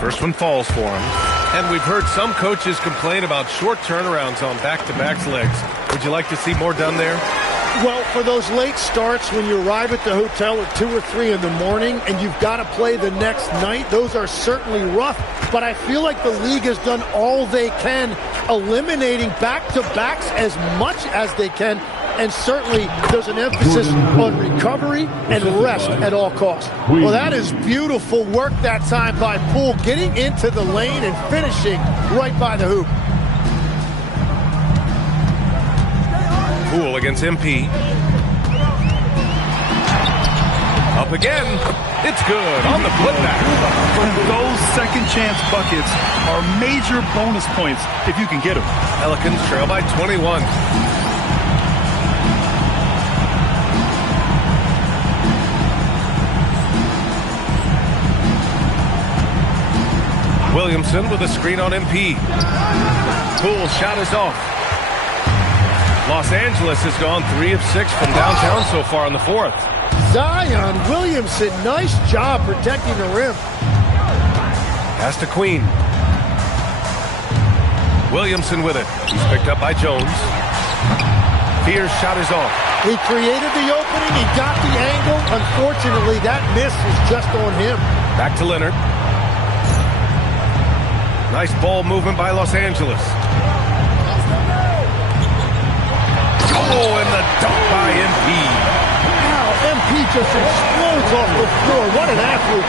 First one falls for him. And we've heard some coaches complain about short turnarounds on back-to-backs legs. Would you like to see more done there? Well, for those late starts when you arrive at the hotel at 2 or 3 in the morning and you've got to play the next night, those are certainly rough. But I feel like the league has done all they can, eliminating back-to-backs as much as they can. And certainly there's an emphasis on recovery and rest at all costs. Well, that is beautiful work that time by Poole, getting into the lane and finishing right by the hoop. Poole against MP. Up again. It's good on the putback. Those second chance buckets are major bonus points if you can get them. Pelicans trail by 21. Williamson with a screen on MP. Poole's shot is off. Los Angeles has gone 3 of 6 from downtown so far in the 4th. Zion Williamson, nice job protecting the rim. Pass to Queen. Williamson with it. He's picked up by Jones. Fear's shot is off. He created the opening. He got the angle. Unfortunately, that miss was just on him. Back to Leonard. Nice ball movement by Los Angeles. Oh, and the dunk by MP. Wow, MP just explodes off the floor. What an athlete.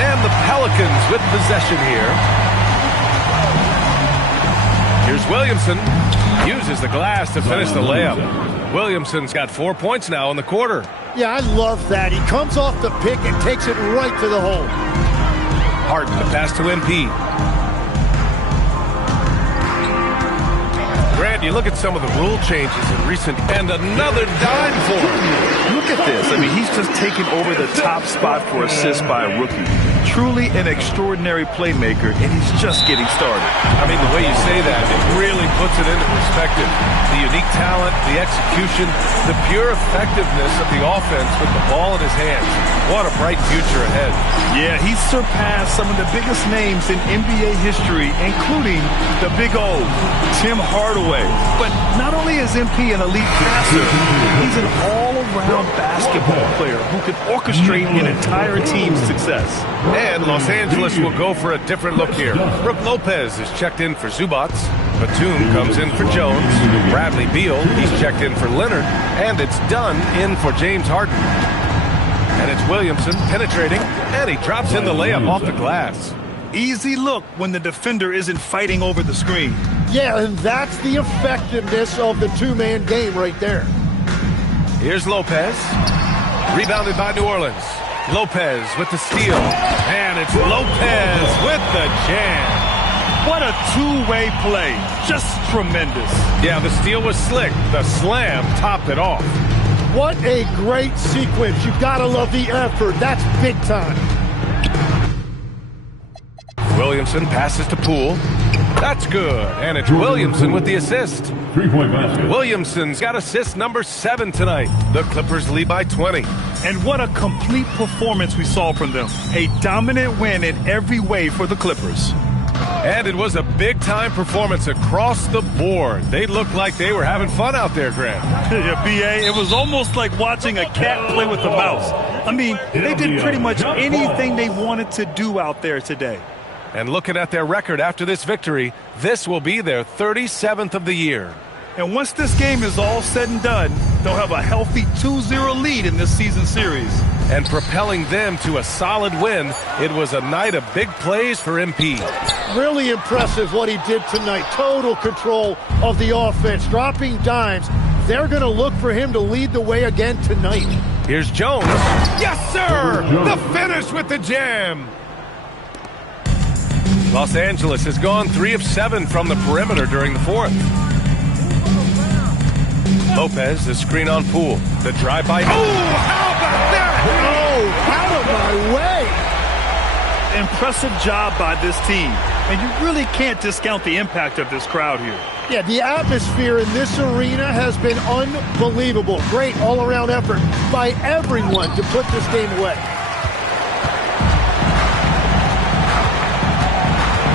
And the Pelicans with possession here. Here's Williamson. Uses the glass to finish the layup. Williamson's got 4 points now in the quarter. Yeah, I love that. He comes off the pick and takes it right to the hole. Harden, the pass to MP. Grant, you look at some of the rule changes in recent, and another dime for him. Look at this. I mean, he's just taken over the top spot for assists by a rookie. Truly an extraordinary playmaker, and he's just getting started. I mean, the way you say that, it really puts it into perspective. The unique talent, the execution, the pure effectiveness of the offense with the ball in his hands. What a bright future ahead. Yeah, he's surpassed some of the biggest names in NBA history, including the Big O, Tim Hardaway. But not only is MP an elite passer, he's an all-around basketball player who can orchestrate an entire team's success. And Los Angeles will go for a different look here. Brook Lopez is checked in for Zubac. Batum comes in for Jones. Bradley Beal, he's checked in for Leonard. And it's Dunn in for James Harden. And it's Williamson penetrating, and he drops in the layup off the glass. Easy look when the defender isn't fighting over the screen. Yeah, and that's the effectiveness of the two-man game right there. Here's Lopez. Rebounded by New Orleans. Lopez with the steal. And it's Lopez with the jam. What a two-way play. Just tremendous. Yeah, the steal was slick. The slam topped it off. What a great sequence. You've got to love the effort. That's big time. Williamson passes to Poole. That's good. And it's Williamson with the assist. 3-point basket. Williamson's got assist number 7 tonight. The Clippers lead by 20. And what a complete performance we saw from them. A dominant win in every way for the Clippers. And it was a big-time performance across the board. They looked like they were having fun out there, Grant. Yeah, B.A., it was almost like watching a cat play with a mouse. I mean, they did pretty much anything they wanted to do out there today. And looking at their record after this victory, this will be their 37th of the year. And once this game is all said and done, they'll have a healthy 2-0 lead in this season series. And propelling them to a solid win, it was a night of big plays for MP. Really impressive what he did tonight. Total control of the offense, dropping dimes. They're going to look for him to lead the way again tonight. Here's Jones. Yes, sir! The finish with the jam. Los Angeles has gone 3 of 7 from the perimeter during the fourth. Lopez, the screen on Poole. The drive by. Oh, how about that? Oh, out of my way. Impressive job by this team. And you really can't discount the impact of this crowd here. Yeah, the atmosphere in this arena has been unbelievable. Great all-around effort by everyone to put this game away.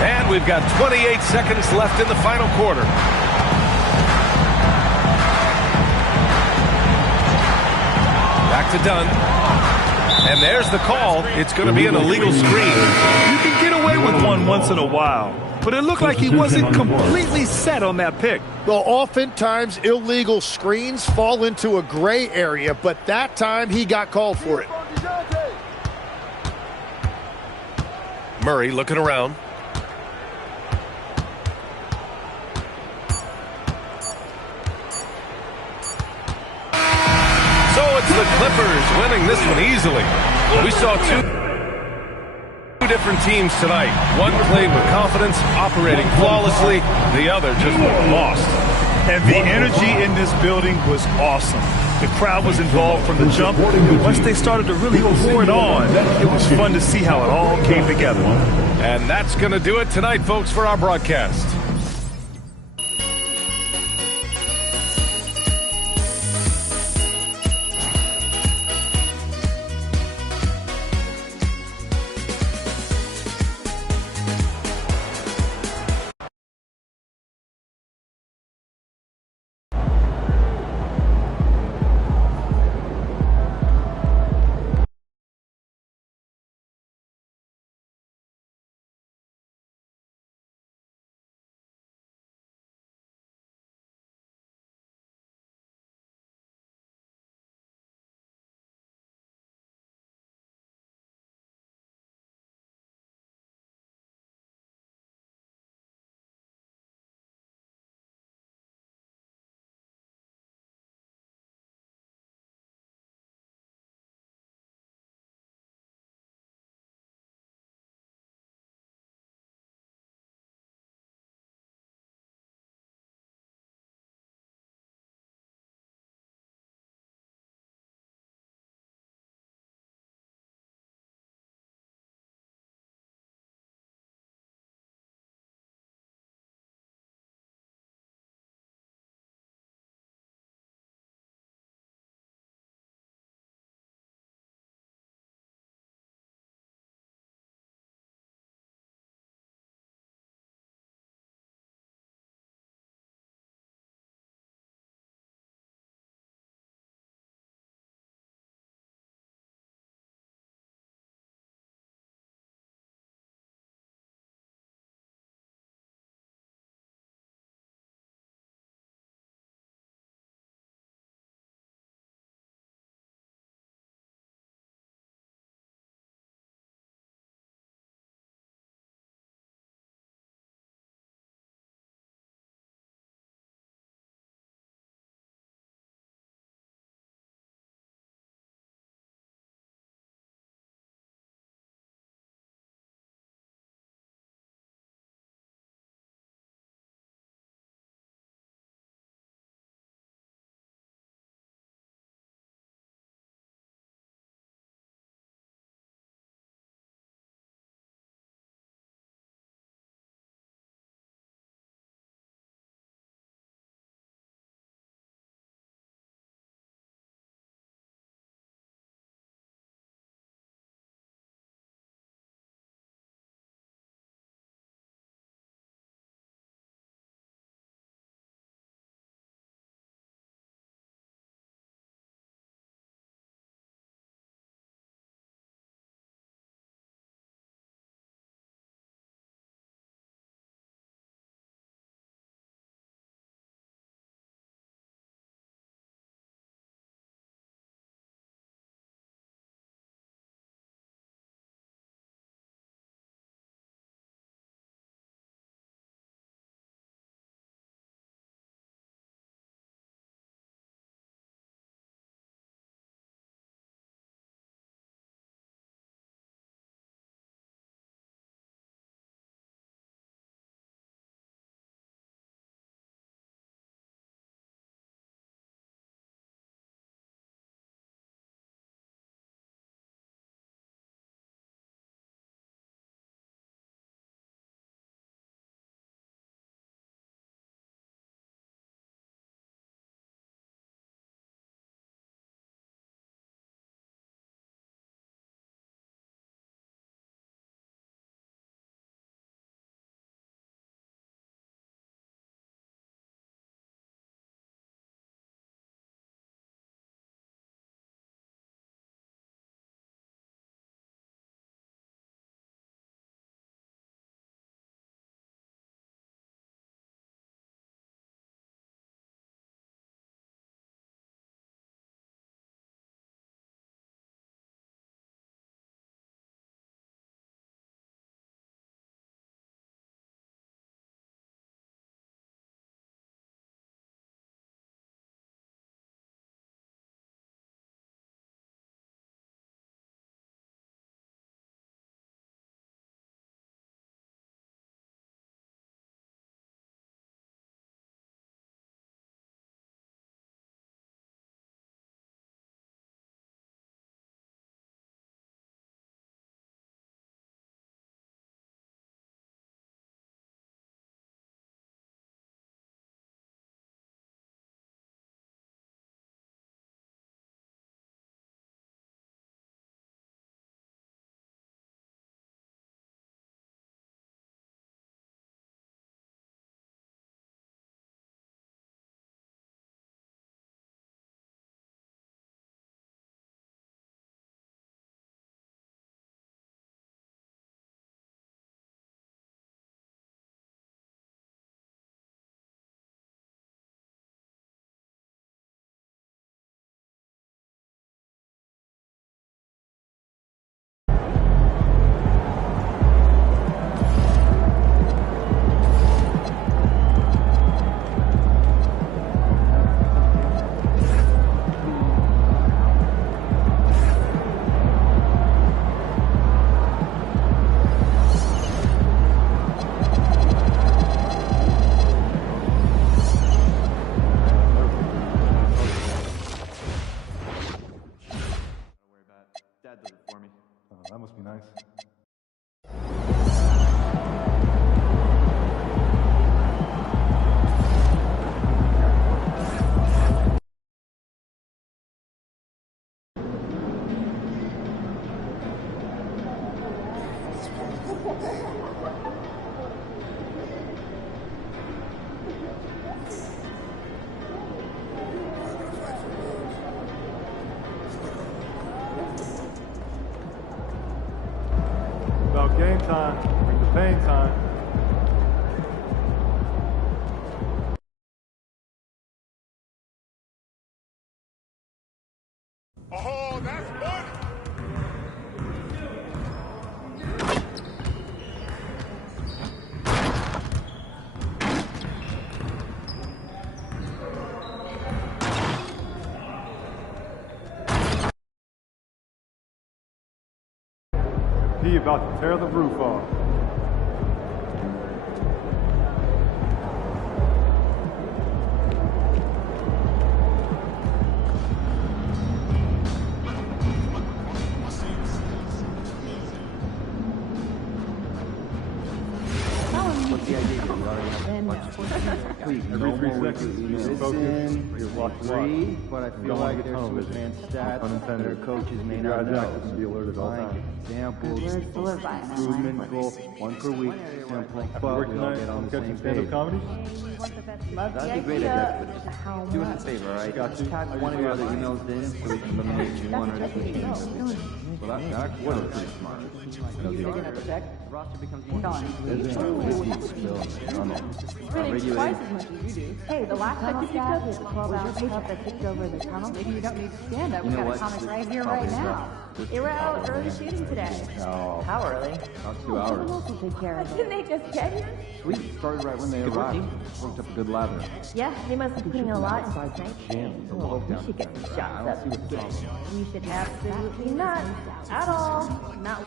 And we've got 28 seconds left in the final quarter. Back to Dunn. And there's the call. It's going to be an illegal screen. You can get away with one once in a while, but it looked like he wasn't completely set on that pick. Well, oftentimes illegal screens fall into a gray area, but that time he got called for it. Murray looking around. The Clippers winning this one easily. We saw two different teams tonight. One played with confidence, operating flawlessly. The other just lost. And the energy in this building was awesome. The crowd was involved from the jump. Once they started to really pour it on, it was fun to see how it all came together. And that's going to do it tonight, folks, for our broadcast. must be nice. About game time, bring the pain time. Oh, that's one. He about to tear the roof off. What's the idea? You already have please, Every 3 seconds, you're focused, you're watching. agree, but I feel like there's some advanced stats that our coaches may not know. Be alerted all the time. Examples, improvement goal, 1 per week, simple, but we all get on the same page. Comedy? That'd be great idea, but do us a favor, all right? Tag one of your other emails in so we can eliminate you one or two things. Well, that was pretty smart. You're gonna check, roster becomes Really, twice as much as you do. Hey, the last time you took is a 12-hour pickup that tipped over the tunnel. Maybe you don't need to stand up. We got a comic right here, right now. They were out early shooting today. Oh. How early? About 2 hours. We'll take care of it. Didn't they just get here? Sweet. Started right when they arrived. Worked up a good lather. Yeah, they must be putting a lot in strength. Oh, we should get some shots up. You should absolutely not. At all. Not.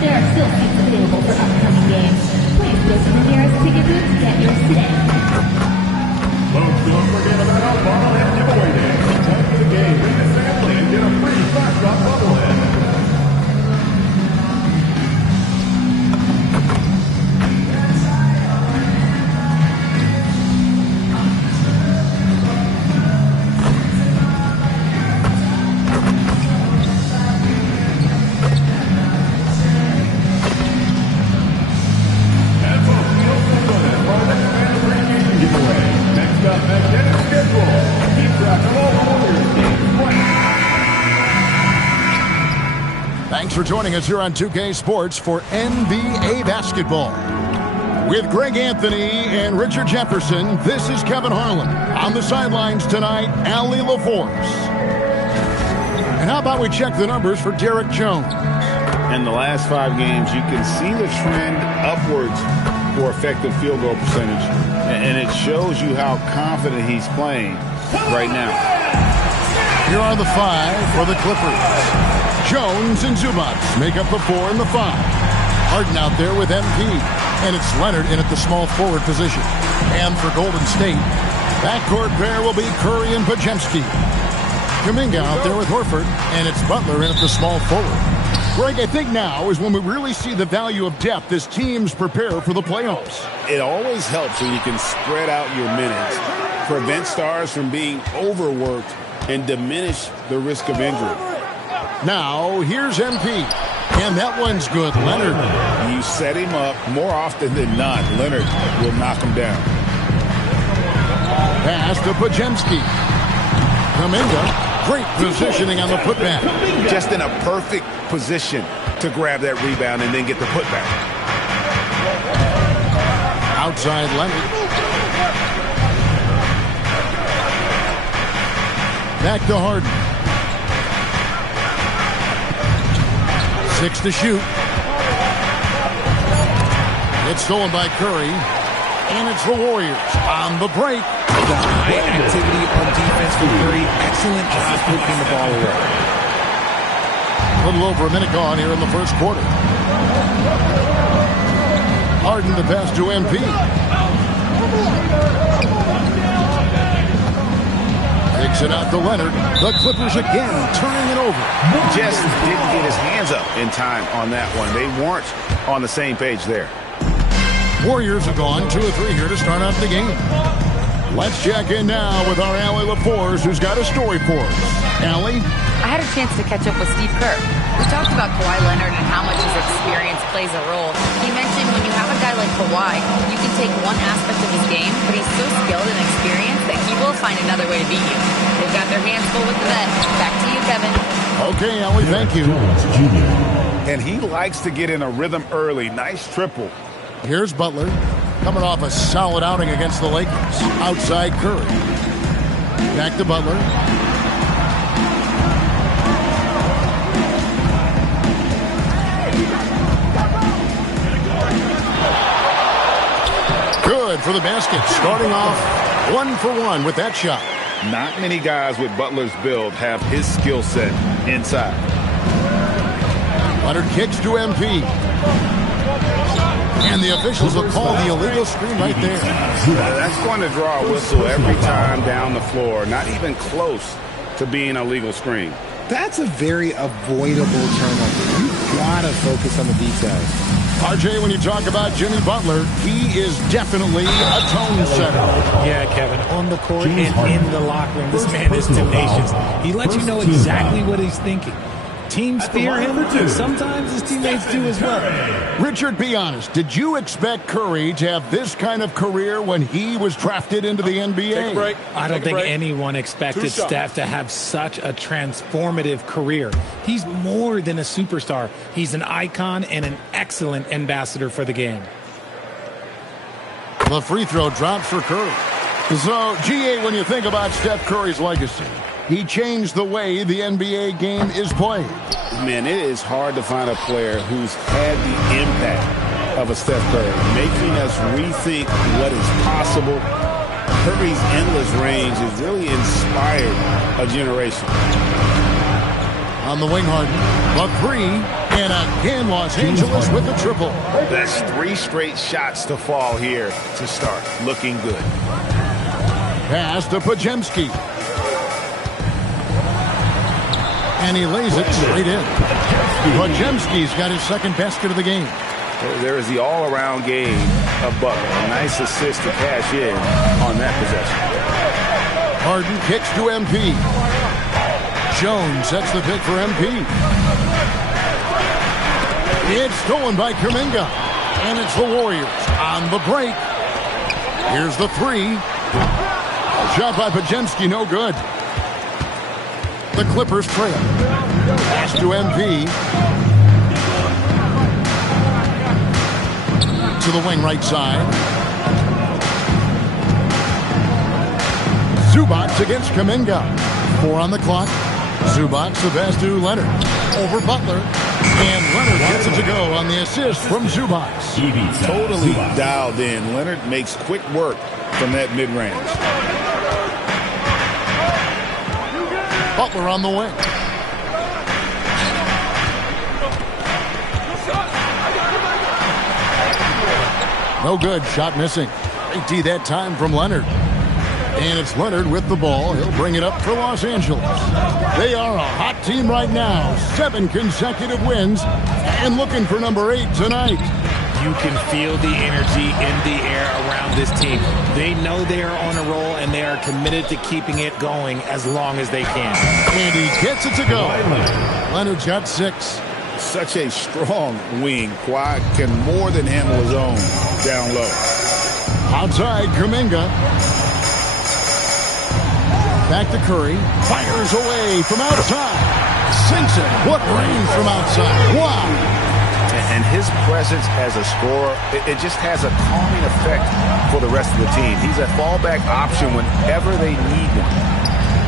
There are still seats available for upcoming games. Please go to the nearest ticket booth to get yours today. Folks, don't forget about our bobblehead giveaway day. Come to the game, bring the family, and get a free five-drop bobblehead. Thanks for joining us here on 2K Sports for NBA basketball. With Greg Anthony and Richard Jefferson, this is Kevin Harlan. On the sidelines tonight, Allie LaForce. And how about we check the numbers for Derek Jones? In the last 5 games, you can see the trend upwards for effective field goal percentage. And it shows you how confident he's playing right now. Here are the 5 for the Clippers. Jones and Zubac make up the 4 and the 5. Harden out there with MP. And it's Leonard in at the small forward position. And for Golden State, backcourt pair will be Curry and Podziemski. Kuminga out there with Horford. And it's Butler in at the small forward. Greg, I think now is when we really see the value of depth as teams prepare for the playoffs. It always helps when you can spread out your minutes, prevent stars from being overworked, and diminish the risk of injury. Now, here's MP. And that one's good. Leonard. You set him up more often than not. Leonard will knock him down. Pass to Podziemski. Kuminga. Great positioning on the putback. Just in a perfect position to grab that rebound and then get the putback. Outside Leonard. Back to Harden. 6 to shoot. It's stolen by Curry. And it's the Warriors on the break. The high activity on defense from Curry. Excellent job moving the ball away. A little over a minute gone here in the first quarter. Harden to pass to MP. Takes it out to Leonard. The Clippers again turning it over. Just didn't get his hands up in time on that one. They weren't on the same page there. Warriors have gone 2 or 3 here to start out the game. Let's check in now with our Allie LaForce, who's got a story for us. Allie? I had a chance to catch up with Steve Kerr. We talked about Kawhi Leonard and how much his experience plays a role. He mentioned when you have a guy like Kawhi, you can take one aspect of his game, but he's so skilled and experienced that he will find another way to beat you. They've got their hands full with the vet. Back to you, Kevin. Okay, Allie, thank you. And he likes to get in a rhythm early. Nice triple. Here's Butler, coming off a solid outing against the Lakers. Outside Curry. Back to Butler. Good for the basket. Starting off 1 for 1 with that shot. Not many guys with Butler's build have his skill set inside. Leonard kicks to MP. And the officials will call the illegal screen right there. That's going to draw a whistle every time down the floor. Not even close to being a legal screen. That's a very avoidable turnover. You've got to focus on the details. RJ, when you talk about Jimmy Butler, he is definitely a tone setter. Yeah, Kevin, on the court and in the locker room, this man is tenacious. He lets you know exactly what he's thinking. Teams fear him. Sometimes his teammates do as well. Richard, be honest. Did you expect Curry to have this kind of career when he was drafted into the NBA? Take a break. I don't think anyone expected Steph to have such a transformative career. He's more than a superstar. He's an icon and an excellent ambassador for the game. The free throw drops for Curry. So, GA, when you think about Steph Curry's legacy, he changed the way the NBA game is played. Man, it is hard to find a player who's had the impact of a Steph Curry, making us rethink what is possible. Curry's endless range has really inspired a generation. On the wing, Harden. The 3, and again Los Angeles with the triple. That's 3 straight shots to fall here to start. Looking good. Pass to Podziemski. And he lays it straight in. Podziemski's got his second basket of the game. There is the all-around game of Butler. A nice assist to cash in on that possession. Harden kicks to MP. Jones sets the pick for MP. It's stolen by Kuminga. And it's the Warriors on the break. Here's the 3. Shot by Podziemski, no good. The Clippers trail. Pass to MP. To the wing right side. Zubac against Kuminga. 4 on the clock. Zubac the pass to Leonard. Over Butler. And Leonard gets it to go on the assist from Zubac. Totally dialed in. Leonard makes quick work from that mid-range. Butler on the wing. No good. Shot missing. Great D that time from Leonard. And it's Leonard with the ball. He'll bring it up for Los Angeles. They are a hot team right now. 7 consecutive wins. And looking for number 8 tonight. You can feel the energy in the air around this team. They know they are on a roll, and they are committed to keeping it going as long as they can. And he gets it to go. Leonard's got 6. Such a strong wing. Kawhi can more than handle his own down low. Outside, Kuminga. Back to Curry. Fires away from outside. Sinks it. What range from outside. Wow. And his presence as a scorer, it just has a calming effect for the rest of the team. He's a fallback option whenever they need him.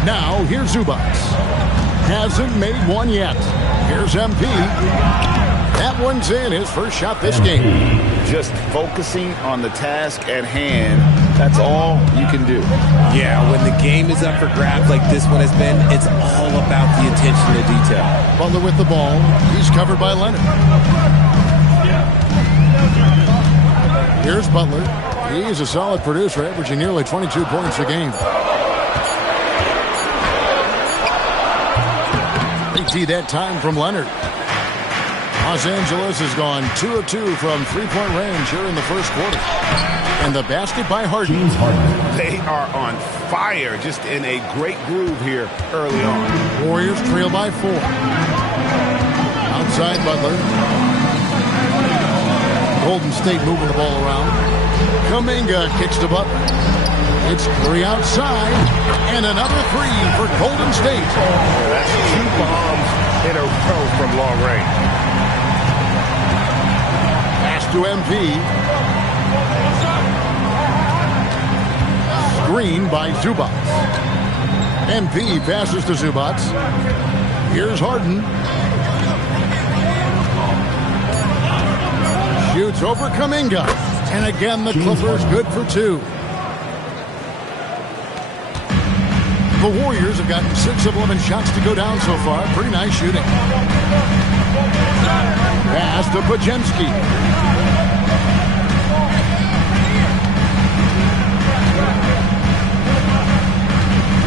Now, here's Zubac. Hasn't made one yet. Here's MP. That one's in, his first shot this game. Just focusing on the task at hand, that's all you can do. Yeah, when the game is up for grabs like this one has been, it's all about the attention to detail. Butler with the ball. He's covered by Leonard. Here's Butler. He's a solid producer, averaging nearly 22 points a game. They tee that time from Leonard. Los Angeles has gone 2 of 2 from three-point range here in the first quarter. And the basket by Harden. They are on fire, just in a great groove here early on. Warriors trail by 4. Outside Butler. Golden State moving the ball around. Kuminga kicks to Butler. It's Curry outside. And another three for Golden State. That's 2 bombs in a row from long range. Pass to MP. Screen by Zubac. MP passes to Zubac. Here's Harden. Shoots over Kuminga. And again, the Clippers good for 2. The Warriors have gotten 6 of 11 shots to go down so far. Pretty nice shooting. Pass to Podziemski.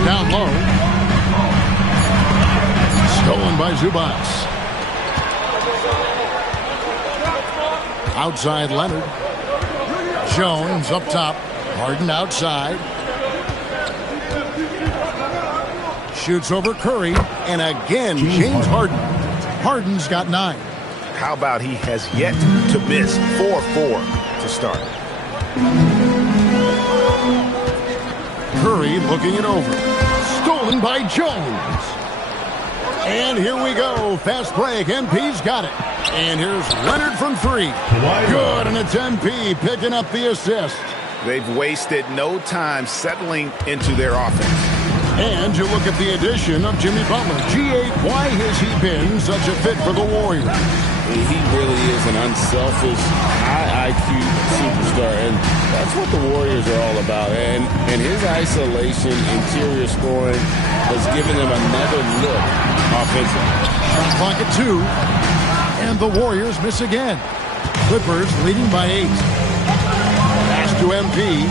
Down low. Stolen by Zubac. Outside Leonard. Jones up top. Harden outside. Shoots over Curry. And again, James Harden. Harden's got 9. How about he has yet to miss 4-4 to start. Curry looking it over. Stolen by Jones. And here we go. Fast break. MP's got it. And here's Leonard from 3. Good, and it's MP picking up the assist. They've wasted no time settling into their offense. And you look at the addition of Jimmy Butler. G8, why has he been such a fit for the Warriors? He really is an unselfish, high IQ superstar, and that's what the Warriors are all about. And his isolation, interior scoring has given them another look offensively. Shot clock at 2, and the Warriors miss again. Clippers leading by 8. Pass to MP.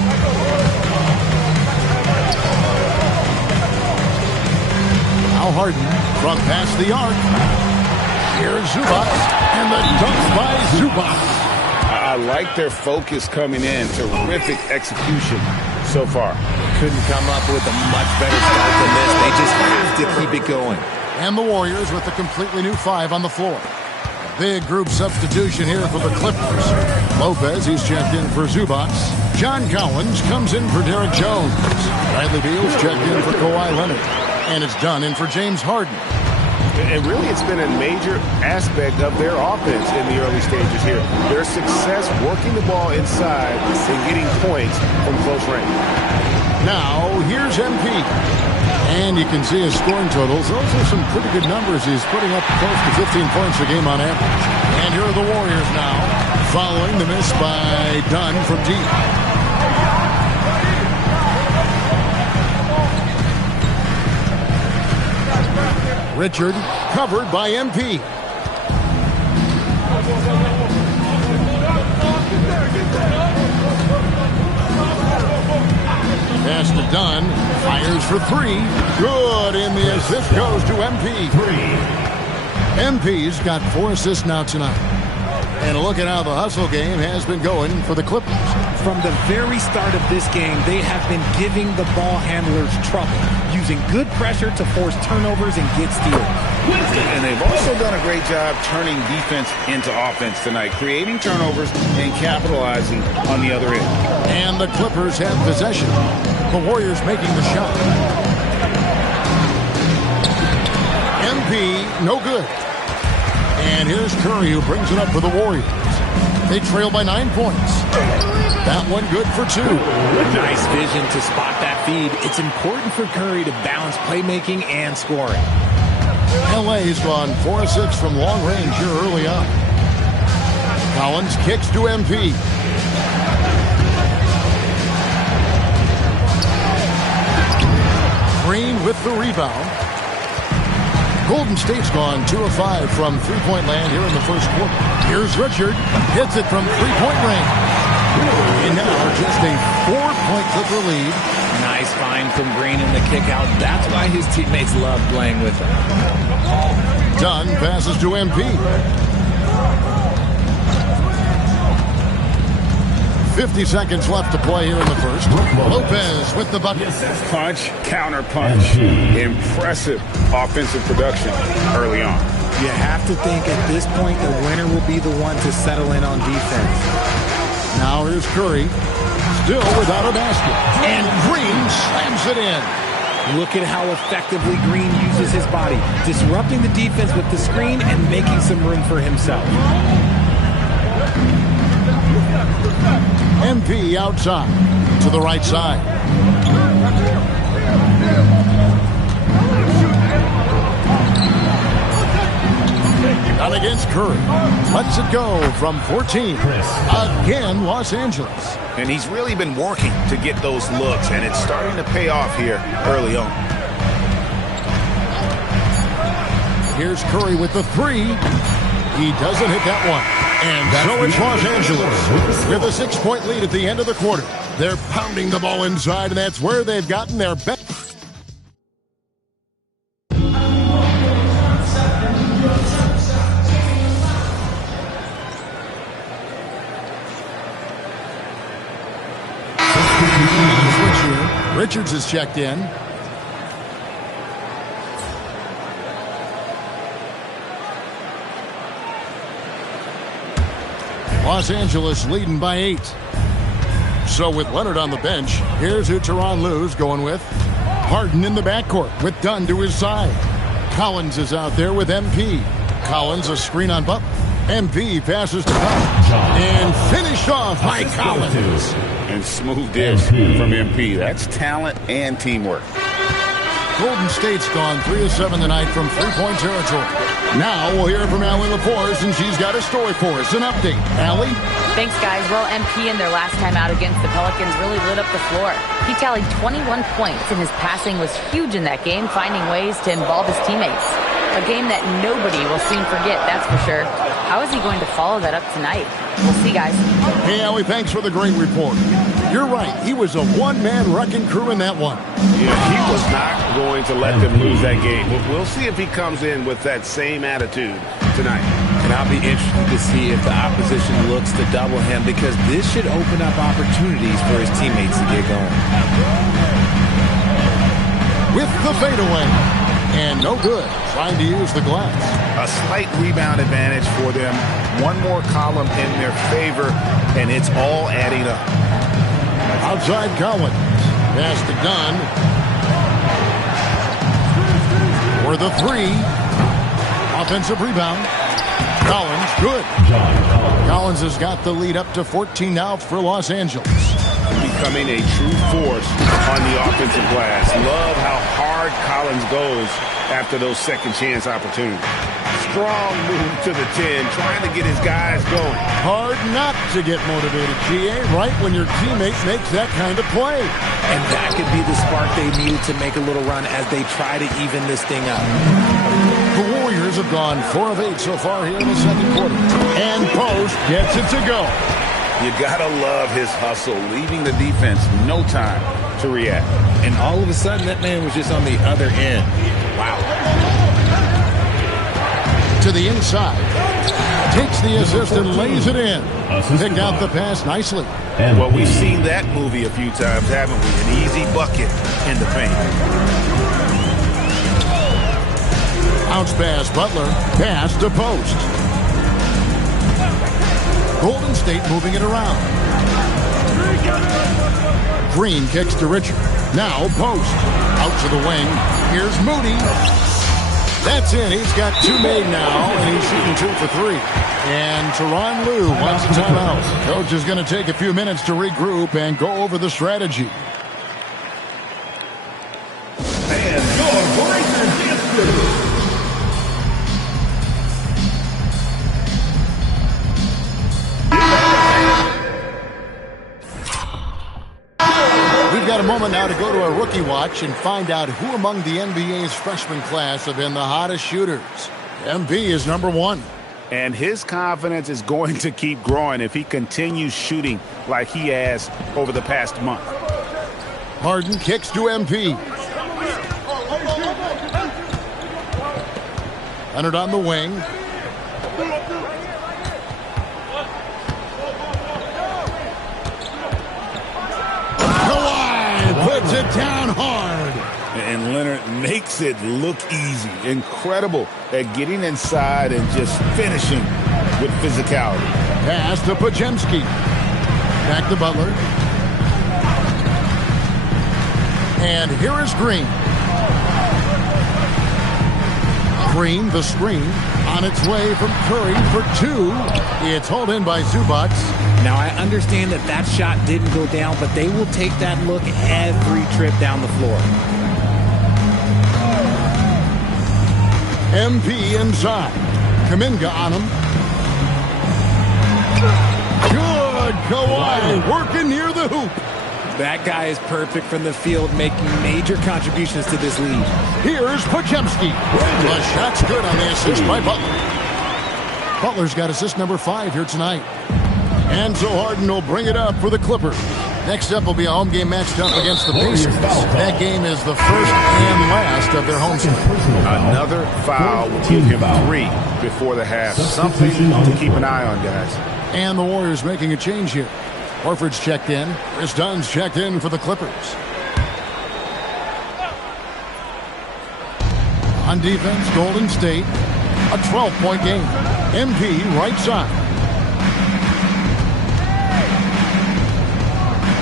Now Harden from past the arc. Here's Zubac, and the dunk by Zubac. I like their focus coming in. Terrific execution so far. Couldn't come up with a much better start than this. They just have to keep it going. And the Warriors with a completely new 5 on the floor. Big group substitution here for the Clippers. Lopez, he's checked in for Zubac. John Collins comes in for Derek Jones. Bradley Beal's checked in for Kawhi Leonard. And it's done in for James Harden. And really, it's been a major aspect of their offense in the early stages here. Their success working the ball inside and getting points from close range. Now, here's MP. And you can see his scoring totals. Those are some pretty good numbers. He's putting up close to 15 points a game on average. And here are the Warriors now, following the miss by Dunn from deep. Richard covered by MP. Pass to Dunn. Fires for 3. Good, and the assist goes to MP. MP's got 4 assists now tonight. And look at how the hustle game has been going for the Clippers. From the very start of this game, they have been giving the ball handlers trouble, using good pressure to force turnovers and get steals. And they've also done a great job turning defense into offense tonight, creating turnovers and capitalizing on the other end. And the Clippers have possession. The Warriors making the shot. MP, no good. And here's Curry, who brings it up for the Warriors. They trail by 9 points. That one good for 2. Nice vision to spot that feed. It's important for Curry to balance playmaking and scoring. LA's gone 4 of 6 from long range here early on. Collins kicks to MP. Green with the rebound. Golden State's gone 2 of 5 from three-point land here in the first quarter. Here's Richard. Hits it from three-point range. And now just a 4-point Clipper lead. Nice find from Green in the kick out. That's why his teammates love playing with him. Dunn passes to MP. 50 seconds left to play here in the first. Lopez with the bucket. Punch, counter punch. Impressive offensive production early on. You have to think at this point the winner will be the one to settle in on defense. Now here's Curry. Still without a basket. And Green slams it in. Look at how effectively Green uses his body, disrupting the defense with the screen and making some room for himself. MP outside to the right side. Not against Curry. Lets it go from 14. Again, Los Angeles. And he's really been working to get those looks, and it's starting to pay off here early on. Here's Curry with the 3. He doesn't hit that one. And so it's Los Angeles with a 6-point lead at the end of the quarter. They're pounding the ball inside, and that's where they've gotten their best. Richards is checked in. Los Angeles leading by 8. So with Leonard on the bench, here's who Tyronn Lue's going with. Harden in the backcourt with Dunn to his side. Collins is out there with MP. Collins a screen on Butler. MP passes to Collins. And finished off by Collins. And smooth dish from MP. That's talent and teamwork. Golden State's gone 3 of 7 tonight from three-point territory. Now we'll hear from Allie LaForce, and she's got a story for us. An update. Allie? Thanks, guys. Well, MP in their last time out against the Pelicans really lit up the floor. He tallied 21 points, and his passing was huge in that game, finding ways to involve his teammates. A game that nobody will soon forget, that's for sure. How is he going to follow that up tonight? We'll see, guys. Hey, Allie, thanks for the great report. You're right. He was a one-man wrecking crew in that one. Yeah, he was not going to let them lose that game. We'll see if he comes in with that same attitude tonight. And I'll be interested to see if the opposition looks to double him, because this should open up opportunities for his teammates to get going. With the fadeaway. And no good, trying to use the glass. A slight rebound advantage for them. One more column in their favor, and it's all adding up. Outside Collins. Pass to Dunn. For the 3. Offensive rebound. Collins, good. Collins has got the lead up to 14 now for Los Angeles. Becoming a true force on the offensive glass. Love how hard Collins goes after those second chance opportunities. Strong move to the 10, trying to get his guys going. Hard not to get motivated, GA, right when your teammate makes that kind of play. And that could be the spark they need to make a little run as they try to even this thing up. The Warriors have gone 4 of 8 so far here in the second quarter. And Post gets it to go. You gotta love his hustle, leaving the defense no time to react. And all of a sudden, that man was just on the other end. Wow. To the inside. Takes the assist and lays it in. Picked out the pass nicely. Well, we've seen that movie a few times, haven't we? An easy bucket in the paint. Bounce pass, Butler. Pass to Post. Golden State moving it around. Green kicks to Richard. Now Post. Out to the wing. Here's Moody. That's in. He's got 2 made now, and he's shooting 2 for 3. And Tyronn Lue wants a timeout. Coach is going to take a few minutes to regroup and go over the strategy. And your breaker dancer. We've got a moment now to go to a rookie watch and find out who among the NBA's freshman class have been the hottest shooters. MP is number 1. And his confidence is going to keep growing if he continues shooting like he has over the past month. Harden kicks to MP. Leonard on the wing. Puts it down hard. And Leonard makes it look easy. Incredible at getting inside and just finishing with physicality. Pass to Podziemski. Back to Butler. And here is Green. Green, the screen, on its way from Curry for 2. It's hauled in by Zubac. Now, I understand that that shot didn't go down, but they will take that look every trip down the floor. MP inside. Kuminga on him. Good. Kawhi working near the hoop. That guy is perfect from the field, making major contributions to this lead. Here's Podziemski. The shot's good on the assist by Butler. Butler's got assist number 5 here tonight. And so Harden will bring it up for the Clippers. Next up will be a home game matched up against the Pacers. That game is the first and last of their home series. Another foul will give him 3 before the half. Something to keep an eye on, guys. And the Warriors making a change here. Horford's checked in. Chris Dunn's checked in for the Clippers. On defense, Golden State, a 12-point game. MP right side.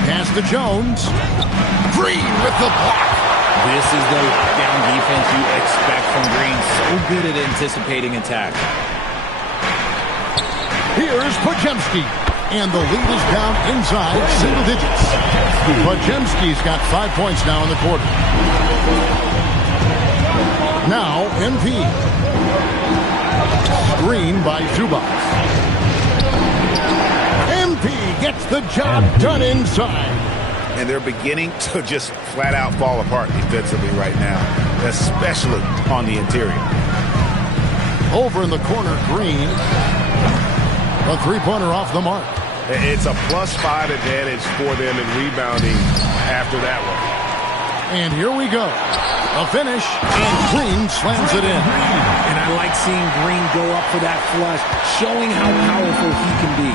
Pass to Jones. Green with the block. This is the down defense you expect from Green. So good at anticipating attack. Here's Podziemski. And the lead is down inside single digits. Podziemski's got 5 points now in the quarter. Now MP. Screen by Zubac. MP gets the job done inside. And they're beginning to just flat out fall apart defensively right now, especially on the interior. Over in the corner, Green. A 3-pointer off the mark. It's a +5 advantage for them in rebounding after that one. And here we go. A finish, and Green slams it in. And I like seeing Green go up for that flush, showing how powerful he can be.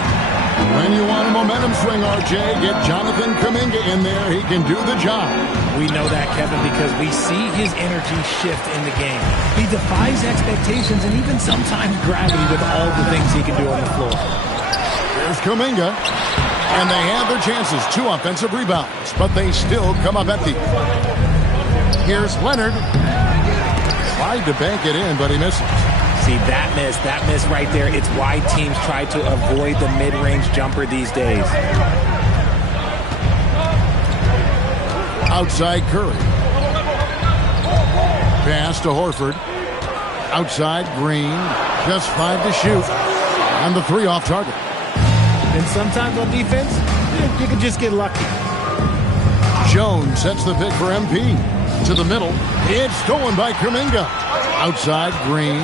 When you want a momentum swing, RJ, get Jonathan Kuminga in there. He can do the job. We know that, Kevin, because we see his energy shift in the game. He defies expectations and even sometimes gravity with all the things he can do on the floor. There's Kuminga. And they have their chances. 2 offensive rebounds, but they still come up empty. Here's Leonard. Tried to bank it in, but he misses. See, that miss right there, it's why teams try to avoid the mid-range jumper these days. Outside Curry. Pass to Horford. Outside Green. Just 5 to shoot. And the 3 off target. And sometimes on defense, you can just get lucky. Jones sets the pick for MP. To the middle. It's stolen by Kuminga. Outside Green.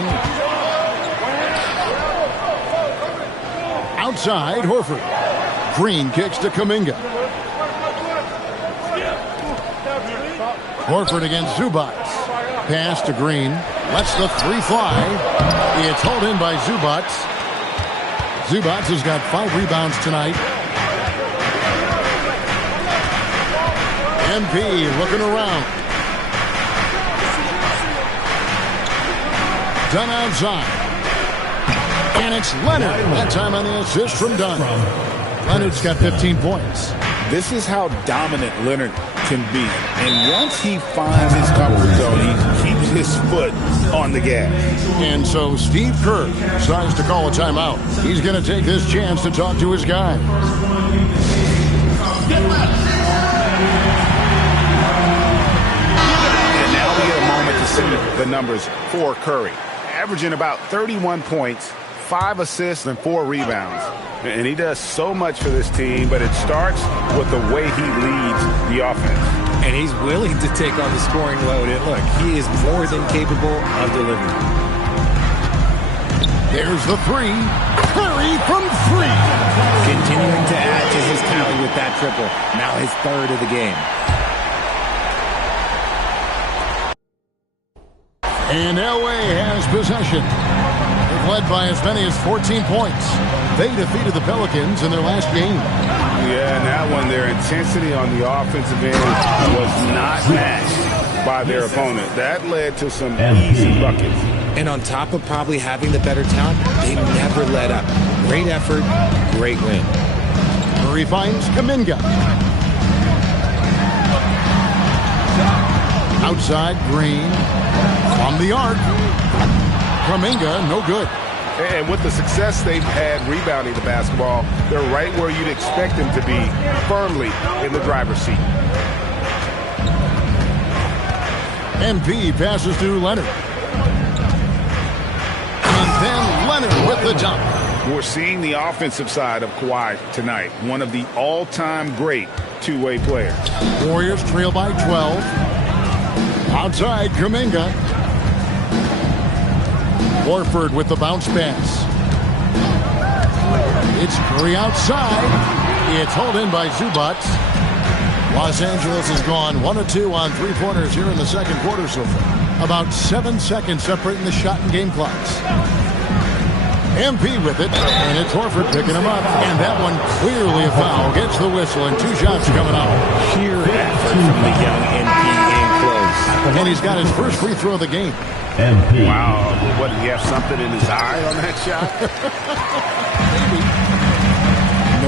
Outside Horford. Green kicks to Kuminga. Horford against Zubac. Pass to Green. Lets the 3 fly. It's hauled in by Zubac. Zubac has got 5 rebounds tonight. MP looking around. Dunn outside. And it's Leonard. That time on the assist from Dunn. Leonard's got 15 points. This is how dominant Leonard can be. And once he finds his comfort zone, he keeps his foot on the gas. And so Steve Kerr decides to call a timeout. He's going to take this chance to talk to his guys. And now we get a moment to see the numbers for Curry. Averaging about 31 points, 5 assists, and 4 rebounds. And he does so much for this team, but it starts with the way he leads the offense. And he's willing to take on the scoring load. And look, he is more than capable of delivering. There's the three. Curry from 3. Continuing to add to his tally with that triple. Now his 3rd of the game. And LA has possession. They've led by as many as 14 points. They defeated the Pelicans in their last game. Yeah, and that one, their intensity on the offensive end was not matched by their opponent. That led to some easy buckets. And on top of probably having the better talent, they never let up. Great effort, great win. Murray finds Kuminga. Outside, Green. From the arc. Kuminga, no good. And with the success they've had rebounding the basketball, they're right where you'd expect them to be, firmly in the driver's seat. MP passes to Leonard. And then Leonard with the dunk. We're seeing the offensive side of Kawhi tonight, one of the all-time great two-way players. Warriors trail by 12. Outside, Kuminga. Horford with the bounce pass. It's Curry outside. It's hauled in by Zubac. Los Angeles has gone 1 of 2 on three-pointers here in the second quarter so far. About 7 seconds separating the shot and game clocks. MP with it, and it's Horford picking him up. And that one clearly a foul. Gets the whistle, and 2 shots coming out. Sheer effort from the young MP in close. And he's got his first free throw of the game. MP. Wow, what, did he have something in his eye on that shot? Maybe.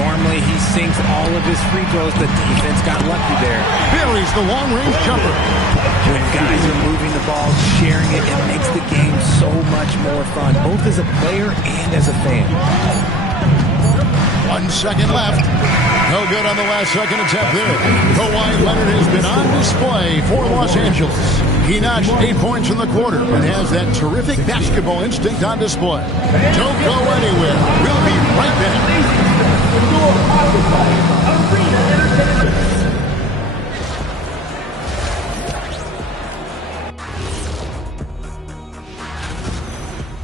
Normally he sinks all of his free throws. The defense got lucky there. Buries the long-range jumper. When guys are moving the ball, sharing it, it makes the game so much more fun, both as a player and as a fan. 1 second left. No good on the last second attempt there. Kawhi Leonard has been on display for Los Angeles. He notched 8 points in the quarter and has that terrific basketball instinct on display. Don't go anywhere. We'll be right back.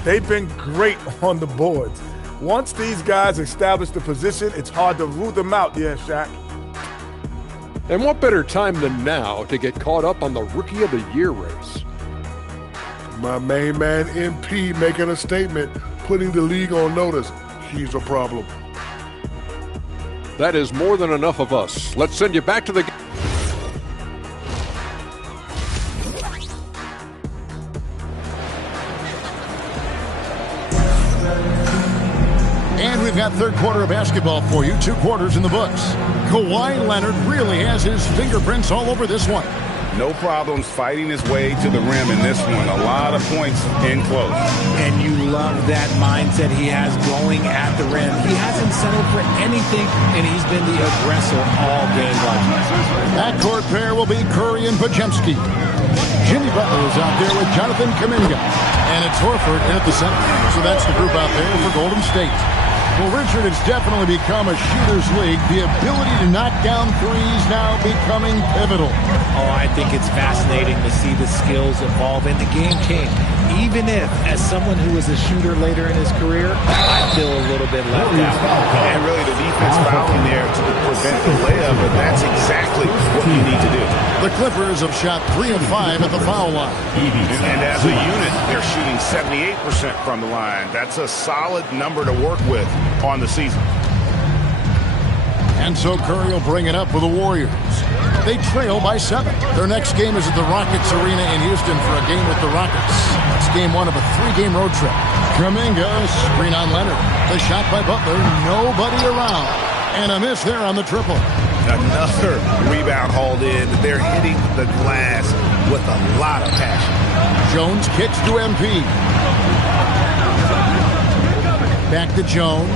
They've been great on the boards. Once these guys establish the position, it's hard to rule them out, yeah, Shaq. And what better time than now to get caught up on the Rookie of the Year race? My main man, MP, making a statement, putting the league on notice. He's a problem. That is more than enough of us. Let's send you back to the game. And we've got third quarter of basketball for you. 2 quarters in the books. Kawhi Leonard really has his fingerprints all over this one. No problems fighting his way to the rim in this one. A lot of points in close. And you love that mindset he has going at the rim. He hasn't settled for anything, and he's been the aggressor all game long. Backcourt pair will be Curry and Podziemski. Jimmy Butler is out there with Jonathan Kuminga. And it's Horford in at the center. So that's the group out there for Golden State. Well, Richard, it's definitely become a shooter's league. The ability to knock down threes now becoming pivotal. Oh, I think it's fascinating to see the skills evolve and the game change. Even if, as someone who was a shooter later in his career, I feel a little bit left out. And really the defense fouling there to prevent the layup, but that's exactly what you need to do. The Clippers have shot 3 of 5 at the foul line. And as a unit, they're shooting 78% from the line. That's a solid number to work with on the season. And so Curry will bring it up for the Warriors. They trail by 7. Their next game is at the Rockets Arena in Houston for a game with the Rockets. It's game 1 of a 3-game road trip. Kuminga, screen on Leonard. The shot by Butler, nobody around. And a miss there on the triple. Another rebound hauled in. They're hitting the glass with a lot of passion. Jones kicks to MP. Back to Jones.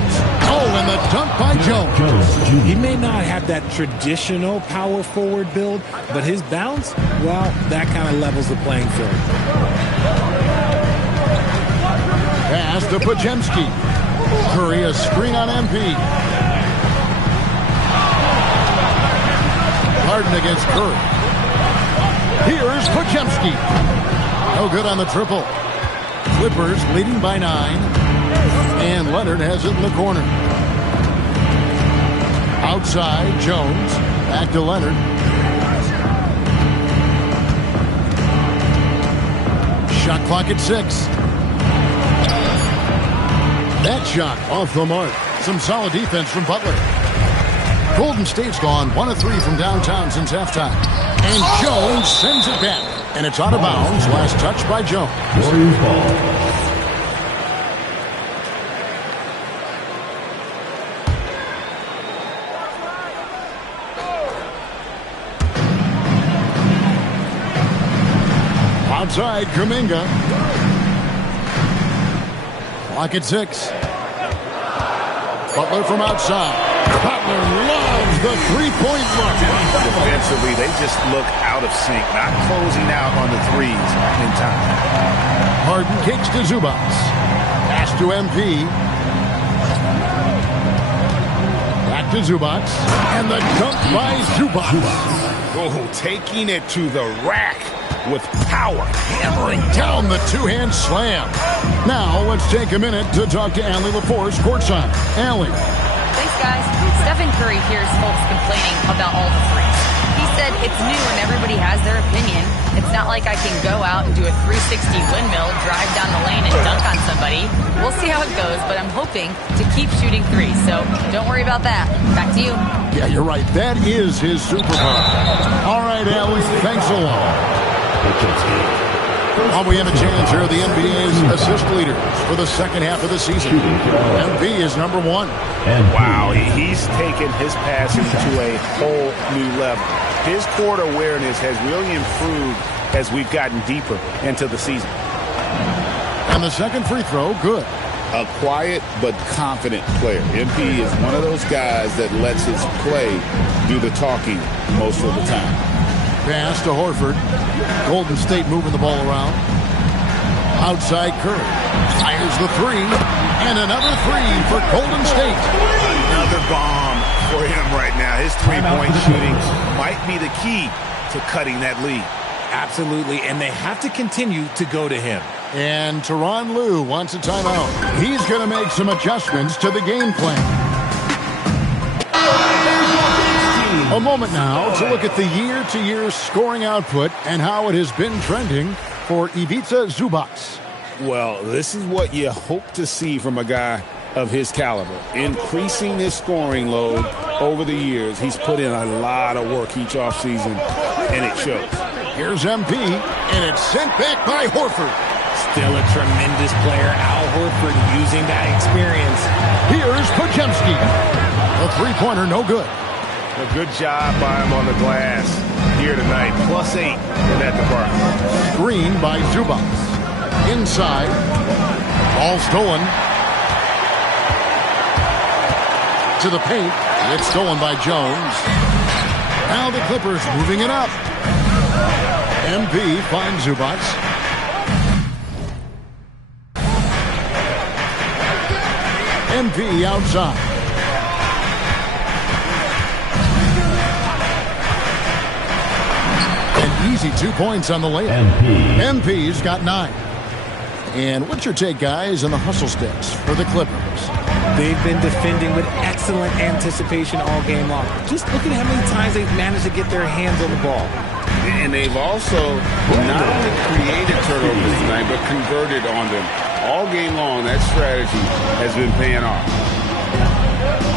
Oh, and the dunk by Jones. He may not have that traditional power forward build, but his bounce, well, that kind of levels the playing field. Pass to Podziemski. Curry a screen on MP. Harden against Curry. Here's Podziemski. No good on the triple. Clippers leading by 9. And Leonard has it in the corner. Outside, Jones. Back to Leonard. Shot clock at 6. That shot off the mark. Some solid defense from Butler. Golden State's gone 1 of 3 from downtown since halftime. And Jones sends it back. And it's out of bounds. Last touch by Jones. Warriors ball. Outside, Kuminga. Clock at 6. Butler from outside. Butler loves the three-point look. Defensively, they just look out of sync, not closing out on the threes in time. Harden kicks to Zubac. Pass to MP. Back to Zubac. And the dunk by Zubac. Oh, taking it to the rack with power. Hammering down the two-hand slam. Now, let's take a minute to talk to Allie LaForce courtside. Allie. Thanks, guys. Stephen Curry hears folks complaining about all the threes. He said it's new and everybody has their opinion. It's not like I can go out and do a 360 windmill, drive down the lane, and dunk on somebody. We'll see how it goes, but I'm hoping to keep shooting threes, so don't worry about that. Back to you. Yeah, you're right. That is his superpower. All right, Allie, thanks a lot. Well, we have a chance here. The NBA's assist leaders for the second half of the season. MP is number 1. Wow, he's taken his passing to a whole new level. His court awareness has really improved as we've gotten deeper into the season. And the second free throw, good. A quiet but confident player. MP is one of those guys that lets his play do the talking most of the time. Pass to Horford. Golden State moving the ball around. Outside Curry. Fires the 3. And another 3 for Golden State. Another bomb for him right now. His three-point shooting might be the key to cutting that lead. Absolutely, and they have to continue to go to him. And Tyronn Lue wants a timeout. He's going to make some adjustments to the game plan. A moment now to look at the year-to-year scoring output and how it has been trending for Ivica Zubac. Well, this is what you hope to see from a guy of his caliber. Increasing his scoring load over the years. He's put in a lot of work each offseason, and it shows. Here's MP, and it's sent back by Horford. Still a tremendous player, Al Horford, using that experience. Here's Podziemski. A three-pointer, no good. A good job by him on the glass here tonight. +8 in that department. Screen by Zubac. Inside. Ball stolen. To the paint. It's stolen by Jones. Now the Clippers moving it up. MP finds Zubac. MP outside. Easy 2 points on the layup. MP's got 9. And what's your take, guys, on the hustle sticks for the Clippers? They've been defending with excellent anticipation all game long. Just look at how many times they've managed to get their hands on the ball. And they've also not only created turnovers tonight, but converted on them. All game long, that strategy has been paying off.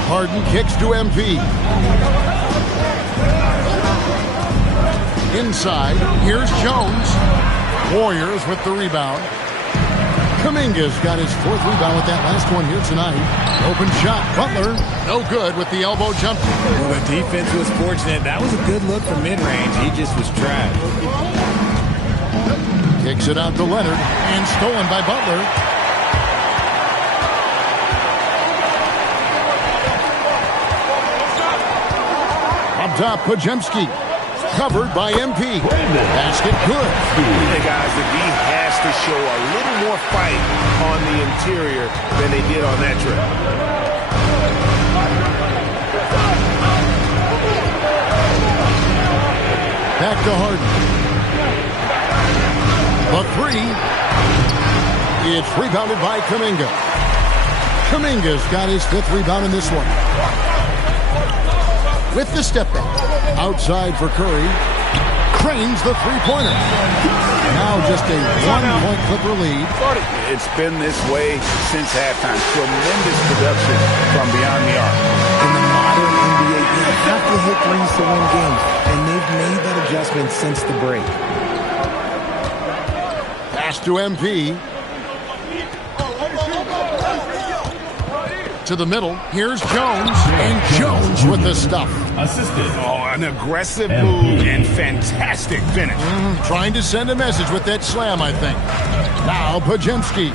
Harden kicks to MP. Inside, here's Jones. Warriors with the rebound. Kuminga's got his 4th rebound with that last one here tonight. Open shot. Butler, no good with the elbow jump. Well, the defense was fortunate. That was a good look from mid-range. He just was trash. Kicks it out to Leonard and stolen by Butler. Up top, Pajemski. Covered by MP. Basket good. Hey guys, the D has to show a little more fight on the interior than they did on that trip. Back to Harden. The 3. It's rebounded by Kuminga. Kuminga's got his 5th rebound in this one. With the step back. Outside for Curry. Cranes the three-pointer. Now just a 1-point Clipper lead. It's been this way since halftime. Tremendous production from beyond the arc. In the modern NBA, you have to hit threes to win games, and they've made that adjustment since the break. Pass to MP. To the middle. Here's Jones. And Jones with the stuff. Assisted. Oh, an aggressive move and fantastic finish. Trying to send a message with that slam, I think. Now Pajemski.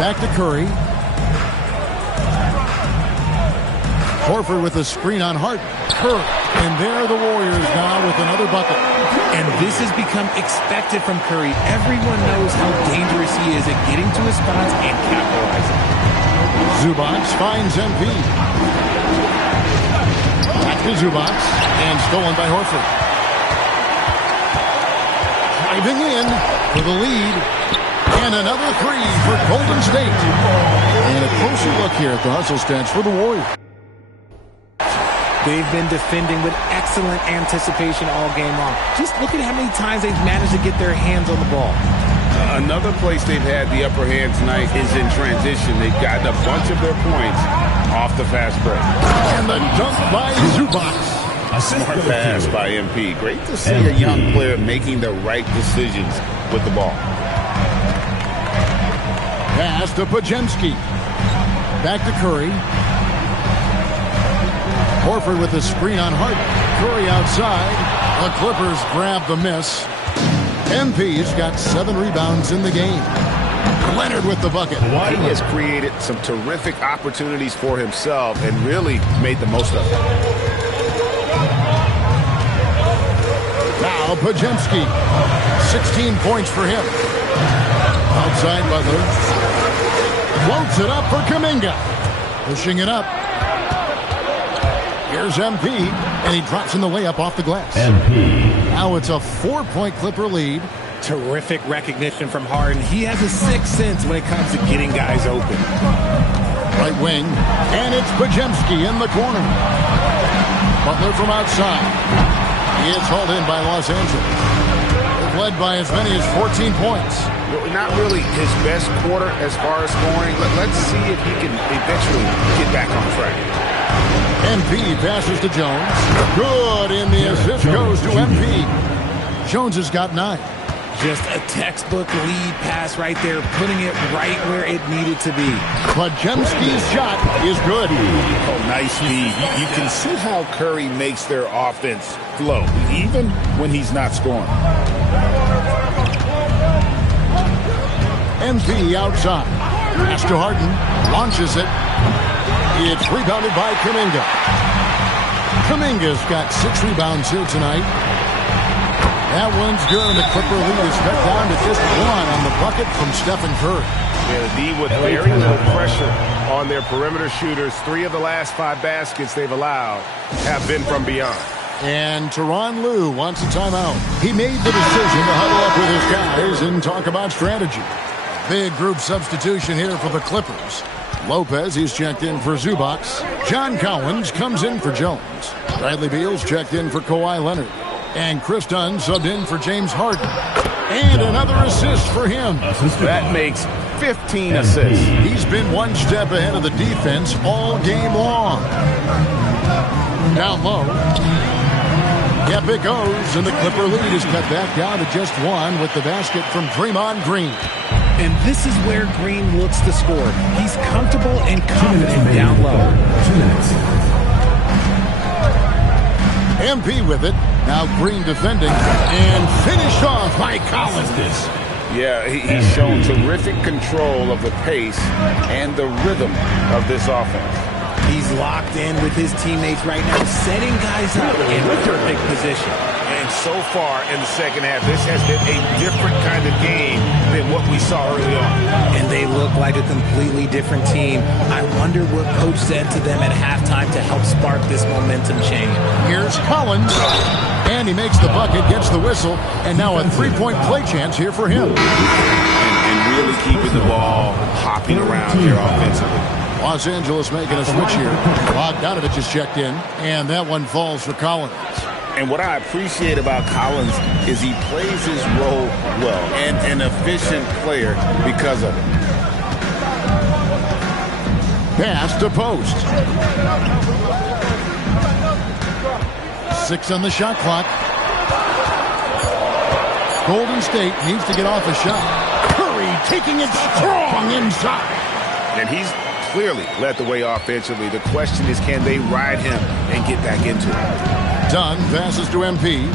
Back to Curry. Horford with a screen on Hart. Curry. And there are the Warriors now with another bucket. And this has become expected from Curry. Everyone knows how dangerous he is at getting to his spots and capitalizing. Zubac finds MP. Back to Zubac. And stolen by Horford. Driving in for the lead. And another 3 for Golden State. And a closer look here at the hustle stats for the Warriors. They've been defending with excellent anticipation all game long. Just look at how many times they've managed to get their hands on the ball. Another place they've had the upper hand tonight is in transition. They've gotten a bunch of their points off the fast break. And the dunk by Zubac. A smart pass by MP. Great to see a young player making the right decisions with the ball. Pass to Pajemski. Back to Curry. Horford with the screen on Hart. Curry outside. The Clippers grab the miss. MP's got 7 rebounds in the game. Leonard with the bucket. He has created some terrific opportunities for himself and really made the most of it. Now Pajemski. 16 points for him. Outside Butler. Floats it up for Kuminga. Pushing it up. Here's MP, and he drops in the layup off the glass. MP. Now it's a 4-point Clipper lead. Terrific recognition from Harden. He has a sixth sense when it comes to getting guys open. Right wing, and it's Pajemski in the corner. Butler from outside. He is hauled in by Los Angeles. They've led by as many as 14 points. Not really his best quarter as far as scoring. Let's see if he can eventually get back on track. MP passes to Jones. Good, and the assist goes to MP. Jones has got 9. Just a textbook lead pass right there, putting it right where it needed to be. Pajemski's shot is good. Oh, nice speed. You can see how Curry makes their offense flow, even when he's not scoring. MP outside. Pass to Harden. Launches it. It's rebounded by Kuminga. Kuminga's got 6 rebounds here tonight. That one's good, and the Clipper lead is cut down to just 1 on the bucket from Stephen Curry. Yeah, the D with very little pressure on their perimeter shooters. 3 of the last 5 baskets they've allowed have been from beyond. And Tyronn Lue wants a timeout. He made the decision to huddle up with his guys and talk about strategy. Big group substitution here for the Clippers. Lopez, he's checked in for Zubac. John Collins comes in for Jones. Bradley Beal's checked in for Kawhi Leonard. And Chris Dunn subbed in for James Harden. And another assist for him. That makes 15 assists. He's been one step ahead of the defense all game long. Down low. Yep, it goes, and the Clipper lead is cut back down to just one with the basket from Draymond Green. And this is where Green looks to score. He's comfortable and confident down low. 2 minutes. MP with it. Now Green defending and finished off by Collins. Yeah, he's shown terrific control of the pace and the rhythm of this offense. He's locked in with his teammates right now, setting guys up in perfect position. And so far in the second half, this has been a different kind of game than what we saw early on. And they look like a completely different team. I wonder what Coach said to them at halftime to help spark this momentum change. Here's Collins. And he makes the bucket, gets the whistle, and now a three-point play chance here for him. And really keeping the ball hopping around here offensively. Los Angeles making a switch here. Bogdanovich is checked in, and that one falls for Collins. And what I appreciate about Collins is he plays his role well and an efficient player because of it. Pass to Post. 6 on the shot clock. Golden State needs to get off a shot. Curry taking it strong inside. And he's clearly led the way offensively. The question is, can they ride him and get back into it? Dunn passes to MP.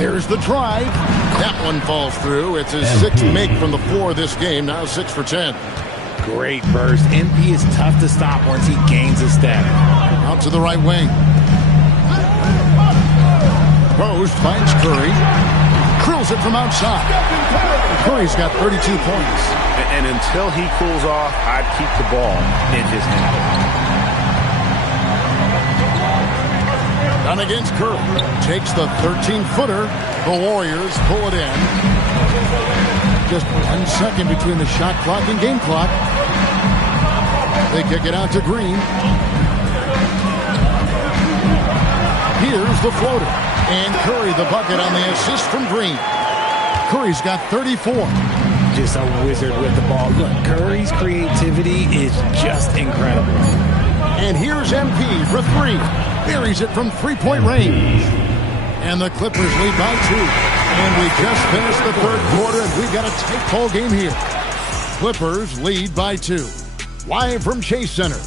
There's the drive. That one falls through. It's his 6th make from the floor this game. Now 6 for 10. Great burst. MP is tough to stop once he gains a step. Out to the right wing. Post finds Curry. Curls it from outside. Curry's got 32 points. And until he cools off, I'd keep the ball in his hand. Down against Curry. Takes the 13-footer. The Warriors pull it in. Just 1 second between the shot clock and game clock. They kick it out to Green. Here's the floater. And Curry the bucket on the assist from Green. Curry's got 34. Just a wizard with the ball. Look, Curry's creativity is just incredible. And here's MP for 3. Buries it from 3-point range. And the Clippers lead by 2. And we just finished the 3rd quarter, and we've got a tight ball game here. Clippers lead by 2. Live from Chase Center,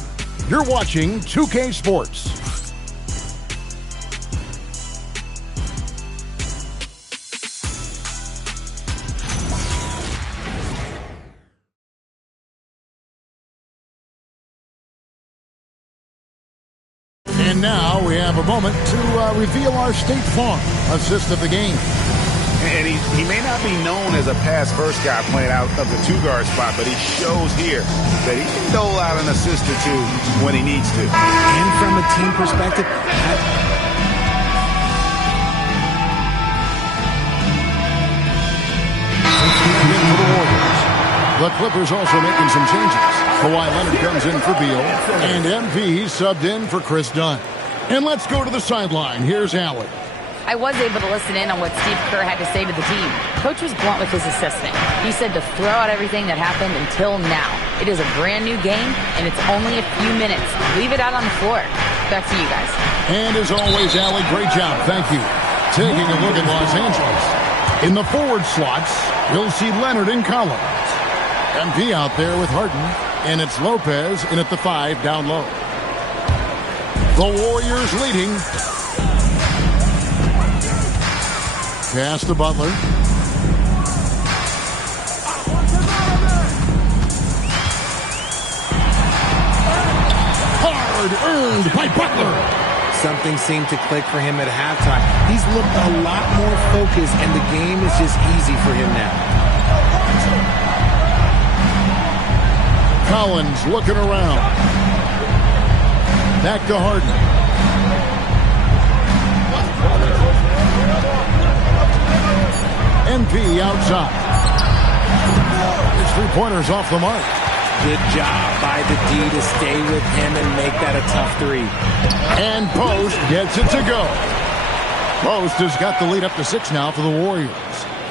you're watching 2K Sports. And now we have a moment to reveal our State Farm assist of the game. And he may not be known as a pass-first guy playing out of the 2-guard spot, but he shows here that he can dole out an assist or 2 when he needs to. And from a team perspective, the Clippers also making some changes. Kawhi Leonard comes in for Beal, and MP subbed in for Chris Dunn. And let's go to the sideline. Here's Allen. I was able to listen in on what Steve Kerr had to say to the team. Coach was blunt with his assistant. He said to throw out everything that happened until now. It is a brand new game, and it's only a few minutes. Leave it out on the floor. Back to you guys. And as always, Allie, great job. Thank you. Taking a look at Los Angeles. In the forward slots, you'll see Leonard and Collins. MP out there with Harden, and it's Lopez in at the 5 down low. The Warriors leading. Pass to Butler. Hard earned by Butler. Something seemed to click for him at halftime. He's looked a lot more focused, and the game is just easy for him now. Collins looking around. Back to Harden. MP outside. His three-pointer's off the mark. Good job by the D to stay with him and make that a tough 3. And Post gets it to go. Post has got the lead up to 6 now for the Warriors.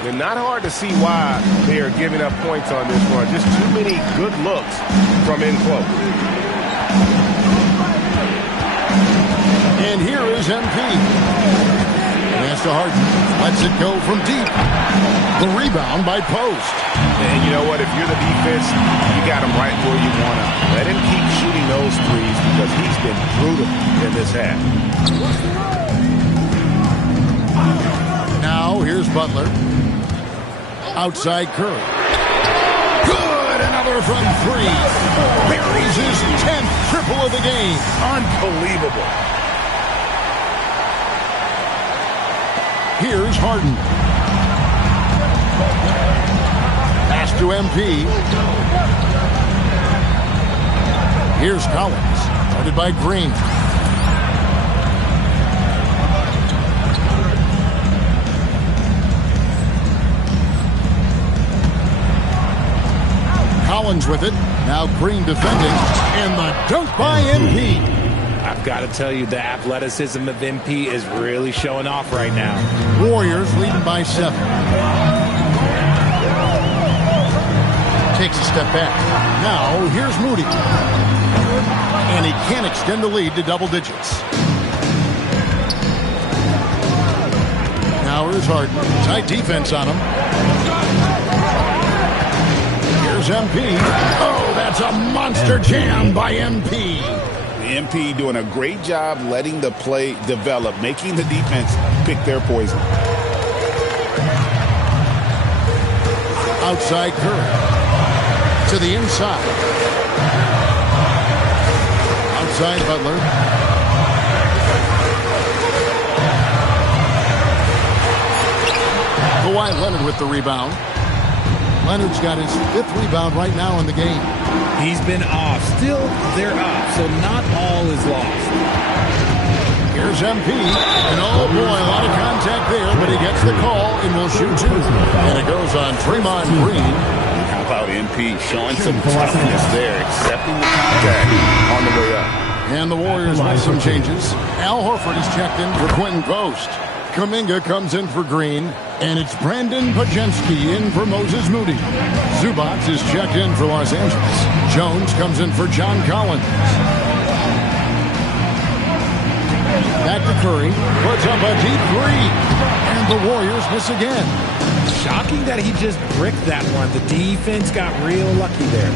And not hard to see why they are giving up points on this one. Just too many good looks from in close. And here is MP. Pass to Harden. Lets it go from deep. The rebound by Post. And you know what? If you're the defense, you got him right where you want him. Let him keep shooting those threes because he's been brutal in this half. Now here's Butler. Outside Curry. Good! Another from three. Buries his 10th triple of the game. Unbelievable. Here's Harden. Pass to MP. Here's Collins. Guarded by Green. Collins with it. Now Green defending. And the dunk by MP. I've got to tell you, the athleticism of MP is really showing off right now. Warriors leading by 7. Takes a step back. Now here's Moody. And he can't extend the lead to double digits. Now here's Harden. Tight defense on him. Here's MP. Oh, that's a monster jam by MP. MP doing a great job letting the play develop, making the defense pick their poison. Outside Curry. To the inside. Outside Butler. Kawhi Leonard with the rebound. Leonard's got his 5th rebound right now in the game. He's been off. Still, they're up, so not all is lost. Here's MP. And oh boy, a lot of contact there, but he gets the call and will shoot 2. And it goes on Draymond Green. How about MP showing some toughness there, accepting the contact on the way up. And the Warriors make some changes. Al Horford is checked in for Quentin Post. Kuminga comes in for Green. And it's Brandon Pajemski in for Moses Moody. Zubac is checked in for Los Angeles. Jones comes in for John Collins. Back to Curry. Puts up a deep 3. And the Warriors miss again. Shocking that he just bricked that one. The defense got real lucky there.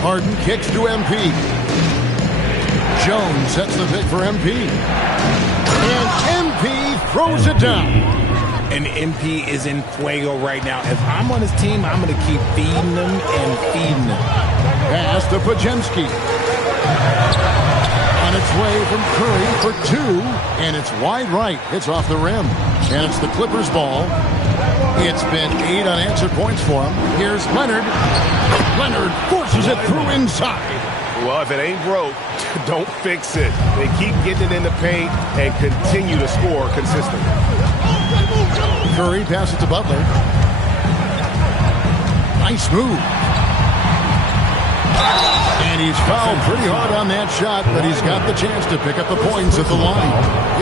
Harden kicks to MP. Jones sets the pick for MP. And MP throws it down. And MP is in fuego right now. If I'm on his team, I'm going to keep feeding them and feeding them. Pass to Pajemski. On its way from Curry for 2. And it's wide right. It's off the rim. And it's the Clippers' ball. It's been 8 unanswered points for him. Here's Leonard. Leonard forces it through inside. Well, if it ain't broke, don't fix it. They keep getting it in the paint and continue to score consistently. Curry passes to Butler. Nice move. And he's fouled pretty hard on that shot, but he's got the chance to pick up the points at the line.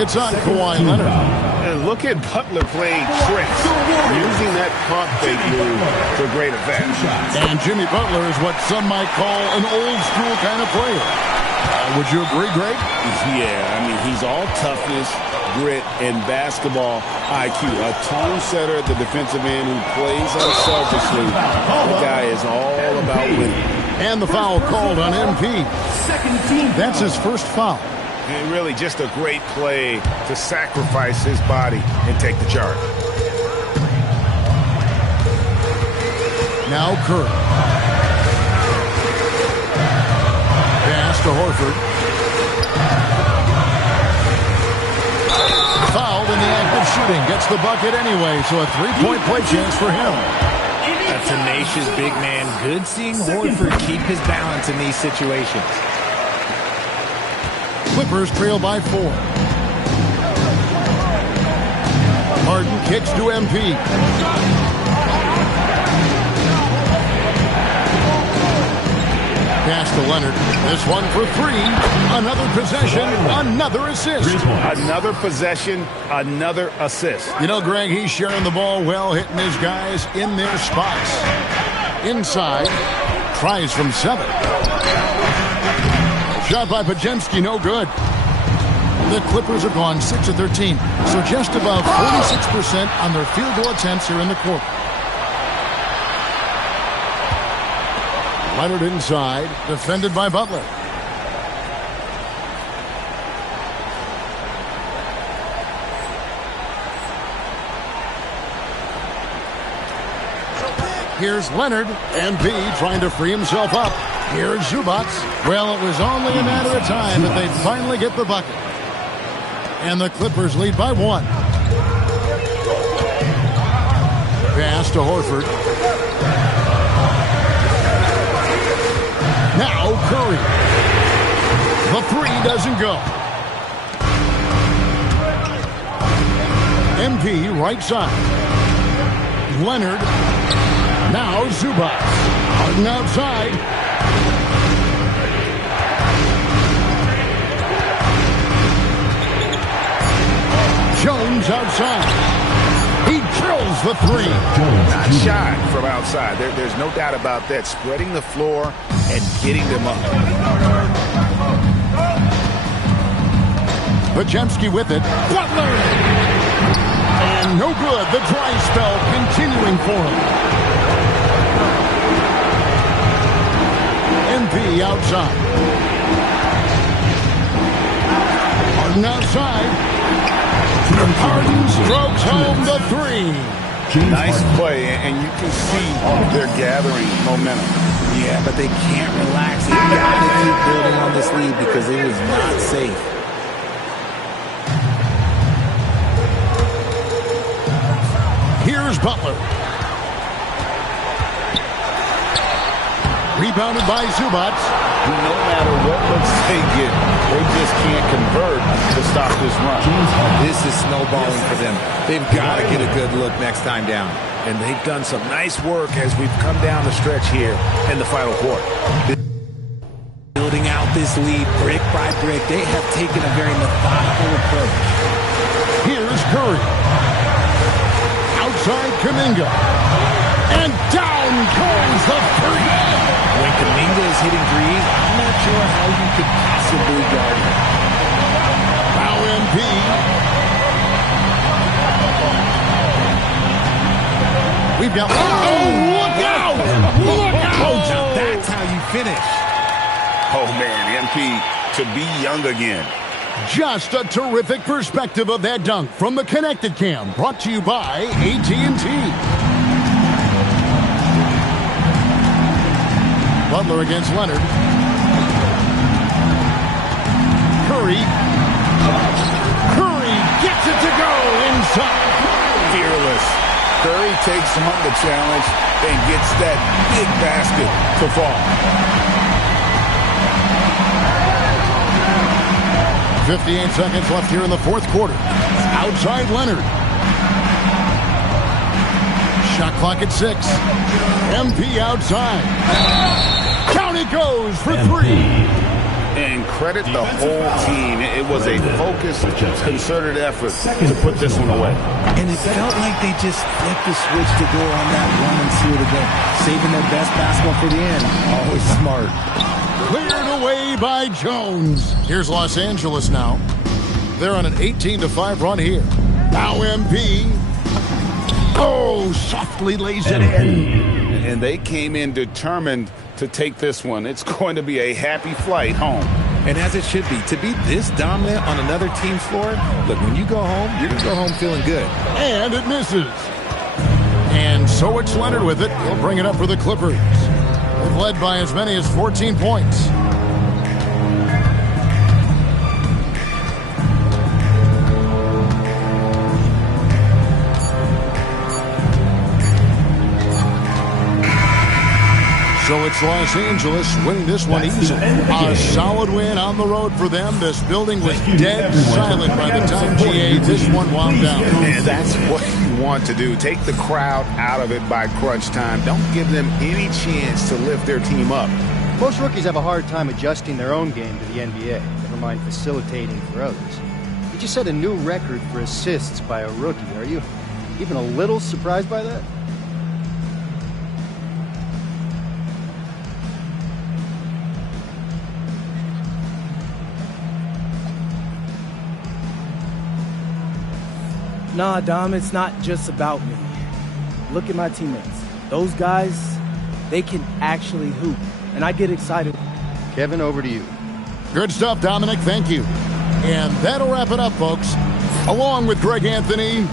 It's on Kawhi Leonard. And look at Butler playing tricks, using that pump fake move to great effect. And Jimmy Butler is what some might call an old school kind of player. Would you agree, Greg? Yeah, I mean, he's all toughness, grit, and basketball IQ. A tone setter at the defensive end who plays unselfishly. The guy is all about winning. And the foul called on MP. That's his first foul. And really just a great play to sacrifice his body and take the charge. Now Curry. Pass to Horford. Fouled in the act of shooting. Gets the bucket anyway, so a 3-point play chance for him. A tenacious big man. Good seeing Horford keep his balance in these situations. Clippers trail by 4. Harden kicks to MP. Pass to Leonard. This one for 3. Another possession, another assist. Another possession, another assist. You know, Greg, he's sharing the ball well, hitting his guys in their spots. Inside, tries from 7. Shot by Pajemski, no good. The Clippers have gone 6 of 13, so just above 46% on their field goal attempts here in the quarter. Leonard inside, defended by Butler. Here's Leonard, and B trying to free himself up. Here's Zubac. Well, it was only a matter of time that they'd finally get the bucket. And the Clippers lead by 1. Pass to Horford. Now Curry. The 3 doesn't go. MP right side. Leonard. Now Zubac. Harden outside. Jones outside. He drills the 3. Not shy from outside. There's no doubt about that. Spreading the floor and getting them up. Podziemski with it. Butler! And no good. The dry spell continuing for him. MP outside. Harden outside. Harden strokes home the 3. Nice play, and you can see they're gathering momentum. Yeah, but they can't relax. They got to keep building on this lead because it is not safe. Here's Butler. Rebounded by Zubac. No matter what looks they get, they just can't convert to stop this run. This is snowballing for them. They've got to get a good look next time down. And they've done some nice work as we've come down the stretch here in the final quarter. Building out this lead brick by brick, they have taken a very methodical approach. Here's Curry. Outside Kuminga. And down goes the 3. When Kuminga is hitting threes, I'm not sure how you could possibly guard him. Now MP. We've got... Oh, look out! Look out! That's how you finish. Oh, man, MP to be young again. Just a terrific perspective of that dunk from the Connected Cam. Brought to you by AT&T. Butler against Leonard. Curry. Curry gets it to go inside. Fearless. Curry takes on the challenge and gets that big basket to fall. 58 seconds left here in the fourth quarter. Outside Leonard. Shot clock at 6. MP outside. Down it goes for 3. And credit the whole team. It was a focused, concerted effort to put this one away. And it felt like they just flipped the switch to go on that run and seal the game. Saving their best basketball for the end. Always smart. Cleared away by Jones. Here's Los Angeles now. They're on an 18-5 run here. Now MP. Oh, softly lays it in. And they came in determined to take this one. It's going to be a happy flight home. And as it should be, to be this dominant on another team's floor, look, when you go home, you're going to go home feeling good. And it misses. And so it's Leonard with it. He'll bring it up for the Clippers. They've led by as many as 14 points. So it's Los Angeles winning this one easily. A solid win on the road for them. This building was dead silent by the time GA this one wound down. And that's what you want to do. Take the crowd out of it by crunch time. Don't give them any chance to lift their team up. Most rookies have a hard time adjusting their own game to the NBA, never mind facilitating for others. You just set a new record for assists by a rookie. Are you even a little surprised by that? Nah, Dom, it's not just about me. Look at my teammates. Those guys, they can actually hoop, and I get excited. Kevin, over to you. Good stuff, Dominic. Thank you. And that'll wrap it up, folks. Along with Greg Anthony,